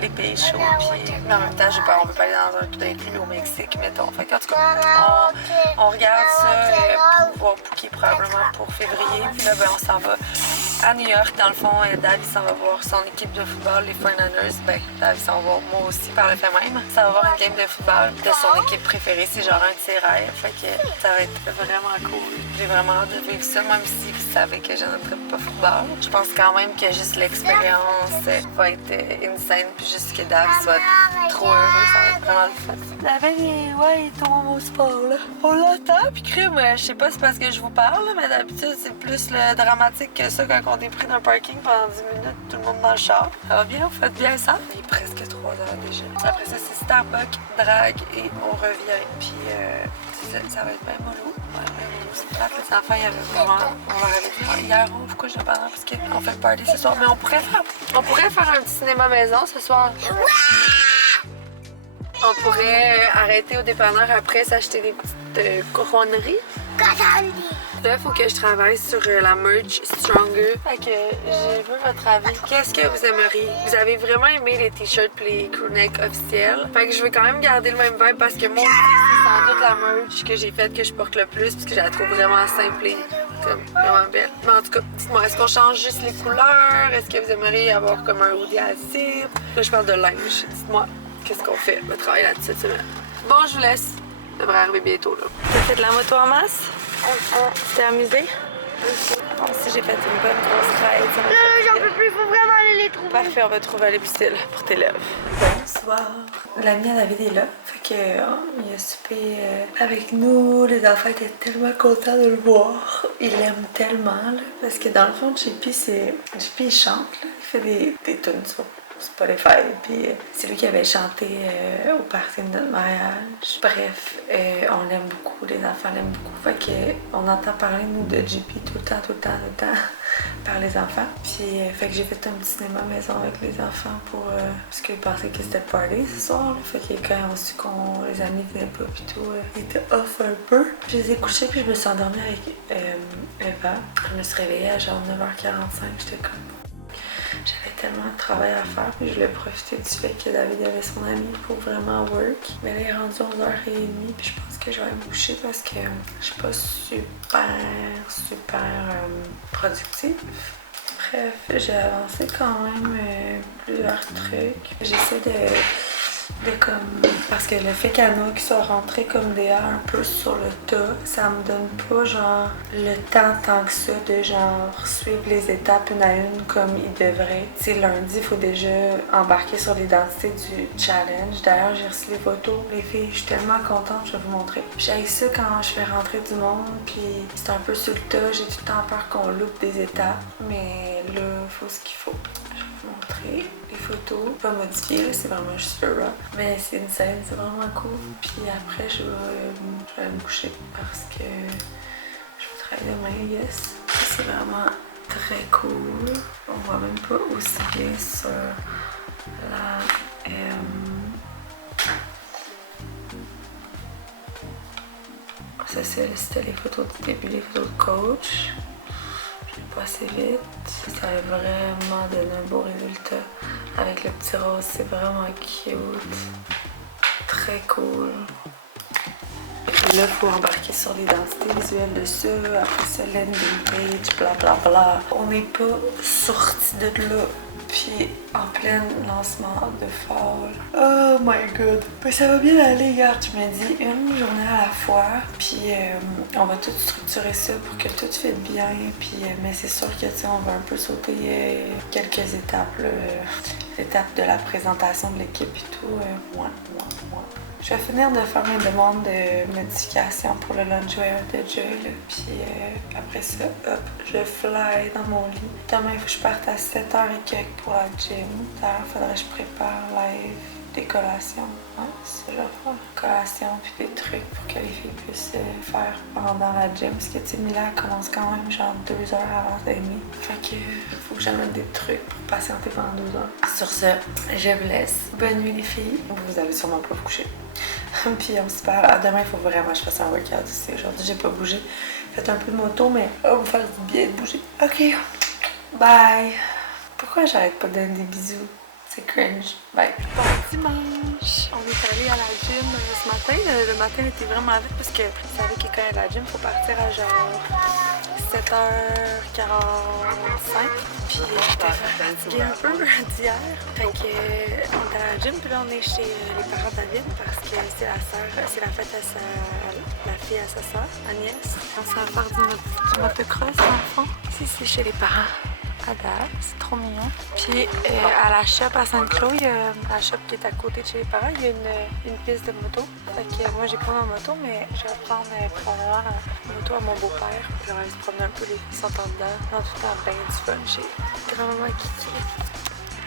les pays chauds. Puis en même temps, on peut pas aller dans un tout inclus au Mexique, mettons. Fait qu'en tout cas, on regarde ça pour booker probablement pour février. Puis là, ben, on s'en va à New York. Dans le fond, Dave s'en va voir son équipe de football, les 49ers. Ben, Dave s'en va moi aussi par le fait même. Ça va voir une game de football de son équipe préférée. C'est genre un de ses rêves. Fait que ça va être vraiment cool. J'ai vraiment hâte de vivre ça, même si vous savez que je n'aimerais pas football. Je pense quand même que juste l'expérience va être insane. Puis juste que Dave soit trop heureux, ça va être vraiment le fun. David, ouais, il tombe au sport, là. On l'entend, puis crime, je sais pas si c'est parce que je vous parle, mais d'habitude, c'est plus le dramatique que ça quand on est pris dans un parking pendant 10 minutes, tout le monde dans le char. Ça va bien, vous faites bien ça? Il est presque 3 heures déjà. Après ça, c'est Starbucks, drague, et on revient. Puis ça va être bien mollo. Ouais, c'est plate, les enfants, il y avait vraiment... On leur avait dit hier, pourquoi je parle? Parce qu'on fait le party ce soir. Mais on pourrait faire un petit cinéma maison ce soir. On pourrait arrêter au dépanneur après, s'acheter des petites cochonneries. Là, il faut que je travaille sur la merch Stronger. Fait que je veux votre avis. Qu'est-ce que vous aimeriez? Vous avez vraiment aimé les t-shirts et les crewnecks officiels. Fait que je veux quand même garder le même vibe parce que moi, c'est sans doute la merch que j'ai faite que je porte le plus parce que je la trouve vraiment simple et comme vraiment belle. Mais en tout cas, dites-moi, est-ce qu'on change juste les couleurs? Est-ce que vous aimeriez avoir comme un hoodie à cire? Là, je parle de linge. Dites-moi, qu'est-ce qu'on fait? On va travailler là-dessus cette semaine. Bon, je vous laisse. Ça devrait arriver bientôt, là. T'as fait de la moto en masse? Tu t'es amusé? Bon, si j'ai fait une bonne grosse ride, ça j'en peux plus, il faut vraiment aller les trouver. Parfait, on va trouver un pistil pour tes lèvres. Bonsoir. L'ami à David est là. Fait que il a soupé avec nous. Les enfants étaient tellement contents de le voir. Ils l'aiment tellement, là. Parce que dans le fond, JP, il chante, là. Il fait des tunes sur Spotify. Puis c'est lui qui avait chanté au party de notre mariage. Bref, on l'aime beaucoup, les enfants l'aiment beaucoup. Fait que on entend parler, nous, de JP tout le temps par les enfants. Puis fait que j'ai fait un petit cinéma maison avec les enfants pour parce qu'ils pensaient que c'était le party ce soir. Là. Fait que quand on su qu'on les amis venaient pas pis tout, ils étaient off un peu. Je les ai couchés puis je me suis endormie avec Eva. Je me suis réveillée à genre 9h45. J'étais comme... J'avais tellement de travail à faire, puis je voulais profiter du fait que David avait son ami pour vraiment work. Mais là, il est rendu 11h30, puis je pense que je vais me coucher parce que je suis pas super productive. Bref, j'ai avancé quand même plusieurs trucs. J'essaie de comme... Parce que le fait qu'Anouk soit rentrée comme DA un peu sur le tas, ça me donne pas genre le temps tant que ça de genre suivre les étapes une à une comme il devrait. Tu sais, lundi, il faut déjà embarquer sur l'identité du challenge. D'ailleurs, j'ai reçu les photos. Les filles, je suis tellement contente, je vais vous montrer. J'aime ça quand je fais rentrer du monde, puis c'est un peu sur le tas. J'ai tout le temps peur qu'on loupe des étapes, mais là, il faut ce qu'il faut. Je vais vous montrer les photos. Pas modifiées, c'est vraiment juste le raw. Mais c'est une scène, c'est vraiment cool. Puis après, je vais me coucher parce que je vais travailler demain, yes. C'est vraiment très cool. On voit même pas aussi bien sur la... Ça, c'était les photos du début, les photos de coach. Je vais passer vite. Ça va vraiment donner un beau résultat. Avec le petit rose, c'est vraiment cute. Très cool. Et là, il faut embarquer sur l'identité visuelle de ça. Après ça, landing page, blablabla. On n'est pas sorti de là. Puis en plein lancement de fall. Oh my god. Mais ça va bien aller, regarde. Je me dis une journée à la fois. Puis on va tout structurer ça pour que tout fitte bien. Puis mais c'est sûr que on va un peu sauter quelques étapes. L'étape de la présentation de l'équipe et tout. Moi. Je vais finir de faire mes demandes de modification pour le loungewear de Joy. Puis après ça, hop, je fly dans mon lit. Demain, il faut que je parte à 7h et quelques pour la gym. D'ailleurs, il faudrait que je prépare live des collations. Ouais, c'est genre collations puis des trucs pour que les filles puissent faire pendant la gym. Parce que tu sais, Mila commence quand même genre 2 heures avant d'aimer. Fait que faut que j'amène des trucs pour patienter pendant 2 heures. Sur ce, je vous laisse. Bonne nuit les filles. Vous allez sûrement pas vous coucher. Puis on se parle. Demain, il faut vraiment que je fasse un workout aussi. Aujourd'hui, j'ai pas bougé. J'ai fait un peu de moto, mais on va me faire du bien de bouger. Ok, bye. Pourquoi j'arrête pas de donner des bisous? C'est cringe. Bye. Bon dimanche! On est allé à la gym ce matin. Le matin était vraiment vite parce que vous savez que quand il y a la gym, il faut partir à genre 7h45. Puis j'étais fatiguée un peu d'hier. Fait que on est à la gym, puis là on est chez les parents de David parce que c'est la fête à la fille à sa soeur, Agnès. On s'en va faire du motocross dans le fond. Ici c'est chez les parents. Ada, c'est trop mignon. Puis à la shop à Saint-Claude, la shop qui est à côté de chez les parents, il y a une piste de moto. Fait que moi j'ai pas ma moto, mais je vais prendre probablement la moto à mon beau-père. Puis on va se promener un peu, les filles sont en dedans. Dans tout le temps bien du fun chez grand-maman Kiki.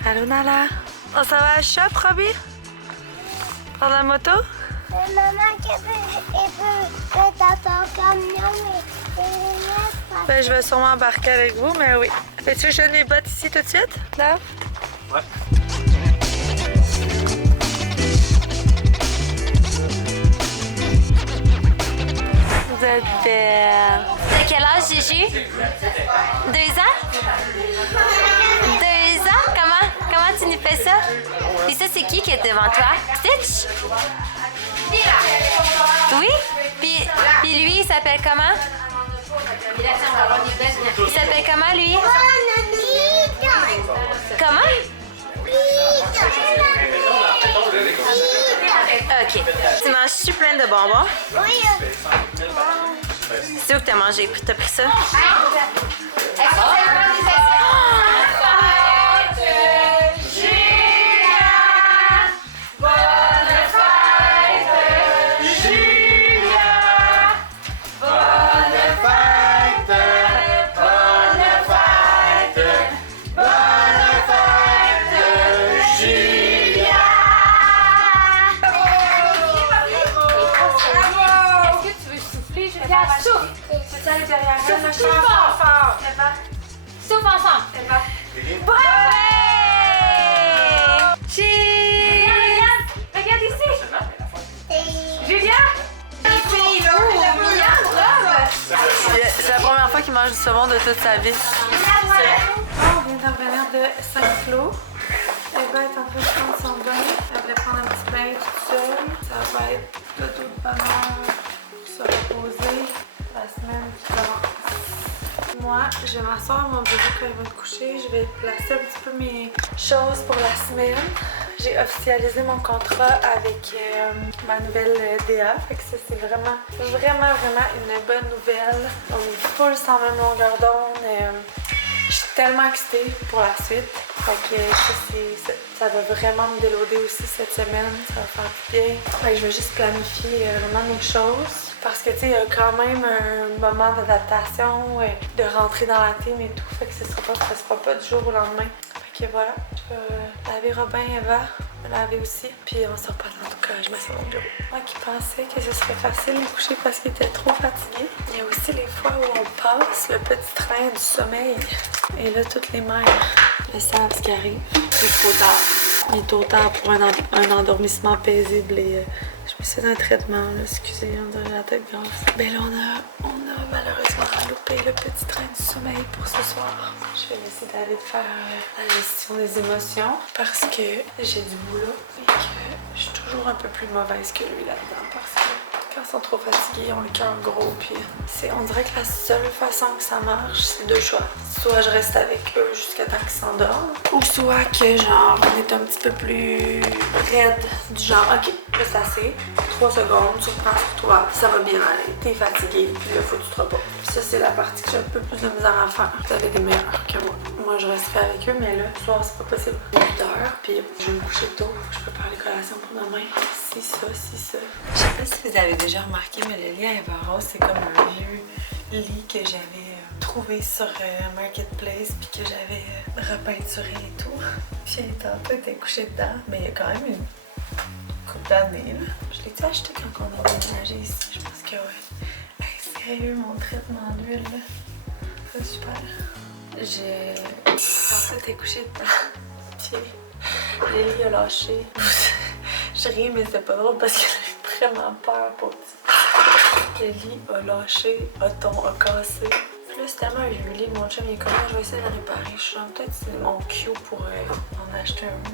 Allô Nala? On s'en va à la shop, Robbie? Prendre la moto? Maman, elle peut mettre dans ton camion, mais ben, je vais sûrement embarquer avec vous, mais oui. Fais-tu que je donne les bottes ici tout de suite? Là? Ouais. Vous êtes belle. T'as quel âge, Gigi? 2 ans? 2 ans? Comment tu nous fais ça? Et ça, c'est qui est devant toi? Stitch? Oui? Puis lui, il s'appelle comment? Il s'appelle comment, lui? Comment? Ok. Tu manges-tu plein de bonbons? Oui. C'est où que t'as mangé? T'as pris ça? Souffle ensemble. Regarde ici. Julia. C'est la première fois qu'il mange du saumon de toute sa vie. On vient d'en revenir de Saint-Claude. Eva est en train de prendre son bain. Elle voulait prendre un petit bain toute seule. Ça va être de toute bonheur pour se reposer la semaine qui commence. Moi, je vais m'asseoir à mon bureau quand il va me coucher. Je vais placer un petit peu mes choses pour la semaine. J'ai officialisé mon contrat avec ma nouvelle DA. Fait que ça, c'est vraiment une bonne nouvelle. On est full sans même longueur d'onde. Je suis tellement excitée pour la suite. Fait que ça va vraiment me déloader aussi cette semaine. Ça va faire du bien. Fait que je vais juste planifier vraiment mes choses. Parce que tu sais, il y a quand même un moment d'adaptation, de rentrer dans la team et tout. Fait que ça sera pas du jour au lendemain. Fait que voilà, je vais laver Robin, Eva, me laver aussi. Puis on se reparle en tout cas, je m'assieds à mon bureau. Moi qui pensais que ce serait facile de coucher parce qu'il était trop fatigué. Il y a aussi les fois où on passe le petit train du sommeil. Et là, toutes les mères le savent ce qui arrive. C'est trop tard. Il est trop tard pour un endormissement paisible et je me suis fait un traitement, là, excusez, on dirait la tête grasse. Ben là, on a malheureusement loupé le petit train du sommeil pour ce soir. Je vais laisser David faire la gestion des émotions parce que j'ai du boulot et que je suis toujours un peu plus mauvaise que lui là-dedans parce que quand ils sont trop fatigués, ils ont le cœur gros puis on dirait que la seule façon que ça marche, c'est 2 choix. Soit je reste avec eux jusqu'à temps qu'ils s'endorment ou soit que genre on est un petit peu plus raide du genre ok, là c'est assez, 3 secondes, tu reprends sur toi, ça va bien aller, t'es fatigué, puis là faut que tu te reposes. Ça c'est la partie que j'ai un peu plus de misère à faire. Vous avez des meilleurs que moi. Moi je resterai avec eux, mais là, ce soir c'est pas possible. 8 heures, puis je vais me coucher tôt, faut que je prépare les collations pour demain. Si ça. Je sais pas si vous avez déjà remarqué, mais le lit à Eva Rose, c'est comme un vieux lit que j'avais trouvé sur Marketplace, puis que j'avais repeinturé et tout. Puis tantôt, elle était couchée dedans, mais il y a quand même une couple d'années, là. Je l'ai acheté quand on a déménagé ici, je pense que ouais. Hey, sérieux, mon traitement d'huile, là. C'est super. Tantôt, elle était couchée dedans, puis le lit a lâché. Je ris, mais c'est pas drôle parce qu'elle a eu vraiment peur pour ça. Le lit a lâché, a cassé. Puis là, c'est tellement un vieux lit. Mon chum, il est comme, je vais essayer de le réparer. Je suis peut-être c'est mon cue pour en acheter un.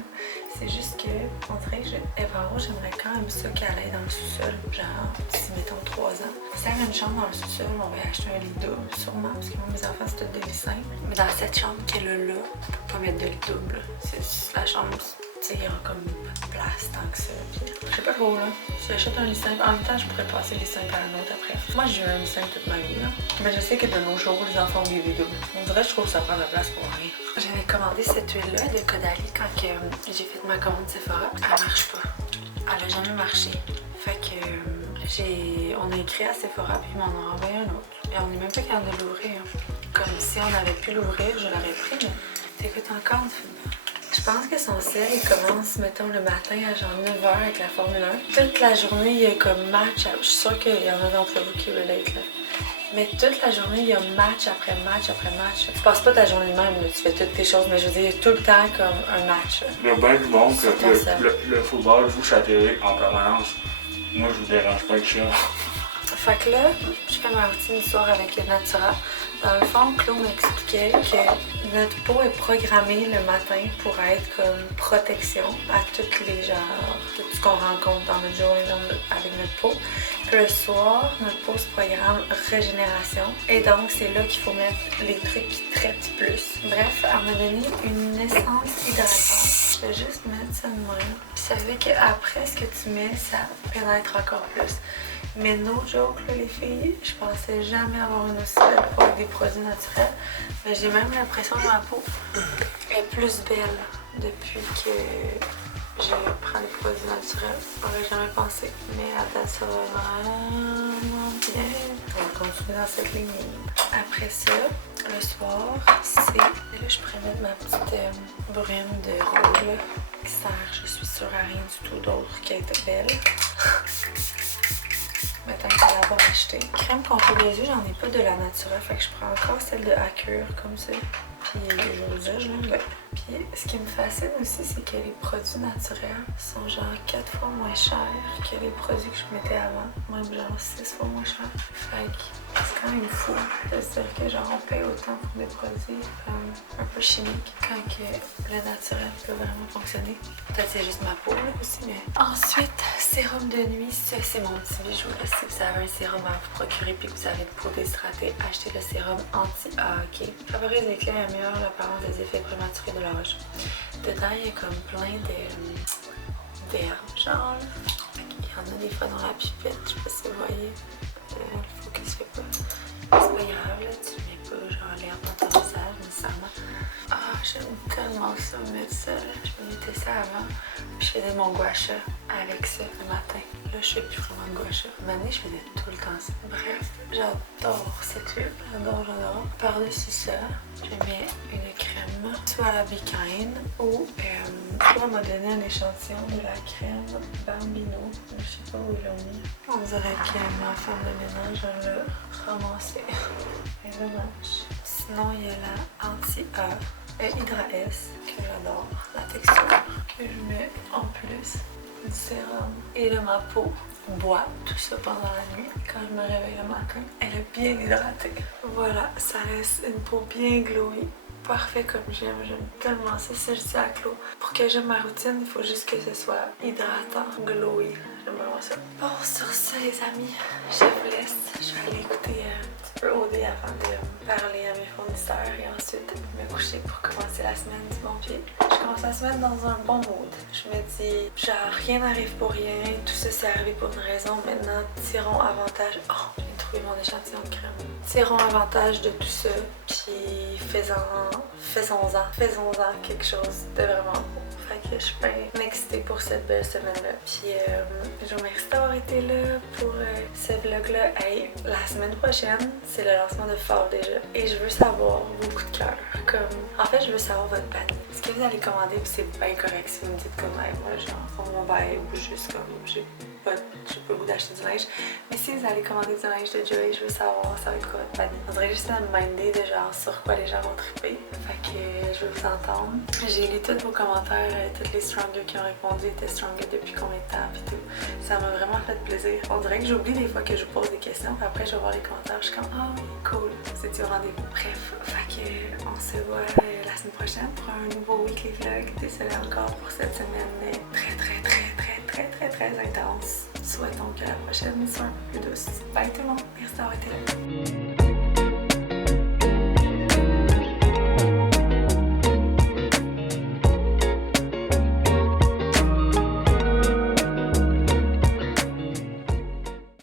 C'est juste que, on dirait que j'aimerais quand même ça qu'elle aille dans le sous-sol. Genre, si mettons 3 ans. Si elle a une chambre dans le sous-sol, on va acheter un lit double, sûrement, parce que moi, mes enfants, c'est tout des lits simples. Mais dans cette chambre qu'elle a là, on peut pas mettre de lit double. C'est la chambre, tu sais, il y a comme pas de place tant que ça. Puis, je sais pas trop, là. Si j'achète un lit simple, en même temps, je pourrais passer le lit simple à un autre après. Moi, j'ai eu un lit simple toute ma vie, là. Mais je sais que de nos jours, les enfants ont des lits doubles. On dirait, je trouve que ça prend de la place pour rien. J'avais commandé cette huile-là de Caudalie quand j'ai fait ma commande Sephora. Elle marche pas. Elle a jamais marché. Fait que on a écrit à Sephora puis ils m'en ont envoyé un autre. Et on n'est même pas capable de l'ouvrir. Comme si on avait pu l'ouvrir, je l'aurais pris, mais t'écoutes encore. Je pense que son sel, il commence, mettons, le matin à genre 9h avec la Formule 1. Toute la journée, il y a comme match. Je suis sûre qu'il y en a d'entre vous qui relate là. Mais toute la journée, il y a match après match après match. Tu passes pas ta journée de même, là, tu fais toutes tes choses, mais je veux dire, il y a tout le temps comme un match. Il y a bien du monde que le football joue sur la télé en permanence. Moi, je vous dérange pas avec ça. Fait que là, je fais ma routine du soir avec le Natura. Dans le fond, Claude m'expliquait que notre peau est programmée le matin pour être comme protection à toutes les genres, tout ce qu'on rencontre dans notre journée avec notre peau. Puis le soir, notre peau se programme régénération. Et donc, c'est là qu'il faut mettre les trucs qui traitent plus. Bref, elle m'a donné une essence hydratante. Je vais juste mettre ça de même. Puis ça fait qu'après ce que tu mets, ça pénètre encore plus. Mais no joke, là, les filles, je pensais jamais avoir une aussi belle peau avec des produits naturels. Mais j'ai même l'impression que ma peau est plus belle depuis que je prends des produits naturels. J'aurais jamais pensé. Mais à date, ça va vraiment bien. On va continuer dans cette ligne. Après ça, le soir, c'est... Et là, je pourrais mettre ma petite brume de rouge là, qui sert, je suis sûre, à rien du tout d'autre qu'être belle. Maintenant que je vais l'avoir acheté. Crème contre les yeux, j'en ai pas de la Natura, fait que je prends encore celle de Acure comme ça. Puis je l'aime. Puis ce qui me fascine aussi, c'est que les produits naturels sont genre 4 fois moins chers que les produits que je mettais avant. Même genre 6 fois moins chers. Fait que c'est quand même fou de se dire que genre on paye autant pour des produits un peu chimiques quand que le naturel peut vraiment fonctionner. Peut-être c'est juste ma peau là aussi, mais... Ensuite, sérum de nuit, ça c'est mon petit bijou là. Si vous avez un sérum à vous procurer puis que vous avez une peau déshydratée, achetez le sérum anti-AAK. Favorise l'éclat et améliore l'apparence des effets prématurés de l'âge. Dedans, il y a comme plein d'herbes, genre. Il y en a des fois dans la pipette, je sais pas si vous voyez. Le focus fait pas. C'est pas grave, là, tu mets pas genre l'herbe dans ton visage nécessairement. Ah, j'aime tellement ça, mettre ça, là. Je me mettais ça avant, puis je faisais mon gua sha avec ça le matin. Là, je fais plus vraiment de gua sha. Maintenant, je faisais tout le temps ça. Bref, j'adore cette huile, j'adore. Par-dessus ça, je mets une crème, soit la Be Kind, ou on m'a donné un échantillon de la crème Bambino. Je sais pas où ils l'ont mis. On dirait que ma femme de ménage l'a ramassé. C'est dommage. Sinon, il y a la Anti-A Hydra S, que j'adore. La texture que je mets en plus du sérum. Et là, ma peau boit tout ça pendant la nuit. Quand je me réveille le matin, elle est bien hydratée. Voilà, ça laisse une peau bien glowy. Parfait comme j'aime tellement ça. C'est juste à Claude. Pour que j'aime ma routine, il faut juste que ce soit hydratant, glowy. J'aime vraiment ça. Bon, sur ça les amis, je vous laisse. Je vais aller écouter un petit peu OD avant de parler à mes fournisseurs et ensuite me coucher pour commencer la semaine du bon pied. Je commence la semaine dans un bon mood. Je me dis, genre rien n'arrive pour rien, tout ça c'est arrivé pour une raison. Maintenant, tirons avantage. Oh, j'ai trouvé mon échantillon de crème. Tirons avantage de tout ça, puis faisons-en quelque chose de vraiment beau. Fait que je suis bien excitée pour cette belle semaine-là. Puis je vous remercie d'avoir été là pour ce vlog-là. Hey, la semaine prochaine, c'est le lancement de Fall déjà. Et je veux savoir vos coups de cœur. En fait, je veux savoir votre panier. Ce que vous allez commander, puis c'est bien correct si vous me dites comme moi, genre, pour mon bail ou juste comme j'ai j'ai pas le goût d'acheter du linge. Mais si vous allez commander du linge de Joey, je veux savoir ça va être quoi. On dirait juste à me minder de genre sur quoi les gens vont triper. Fait que je veux vous entendre. J'ai lu tous vos commentaires, tous les strongers qui ont répondu étaient strongers depuis combien de temps pis tout. Ça m'a vraiment fait plaisir. On dirait que j'oublie des fois que je vous pose des questions, puis après je vais voir les commentaires, je suis comme ah oui, cool, vous étiez au rendez-vous. Bref, fait que on se voit la semaine prochaine pour un nouveau weekly vlog. Désolée encore pour cette semaine très intense. Souhaitons que la prochaine soit un peu plus douce. Bye tout le monde, merci d'avoir été là.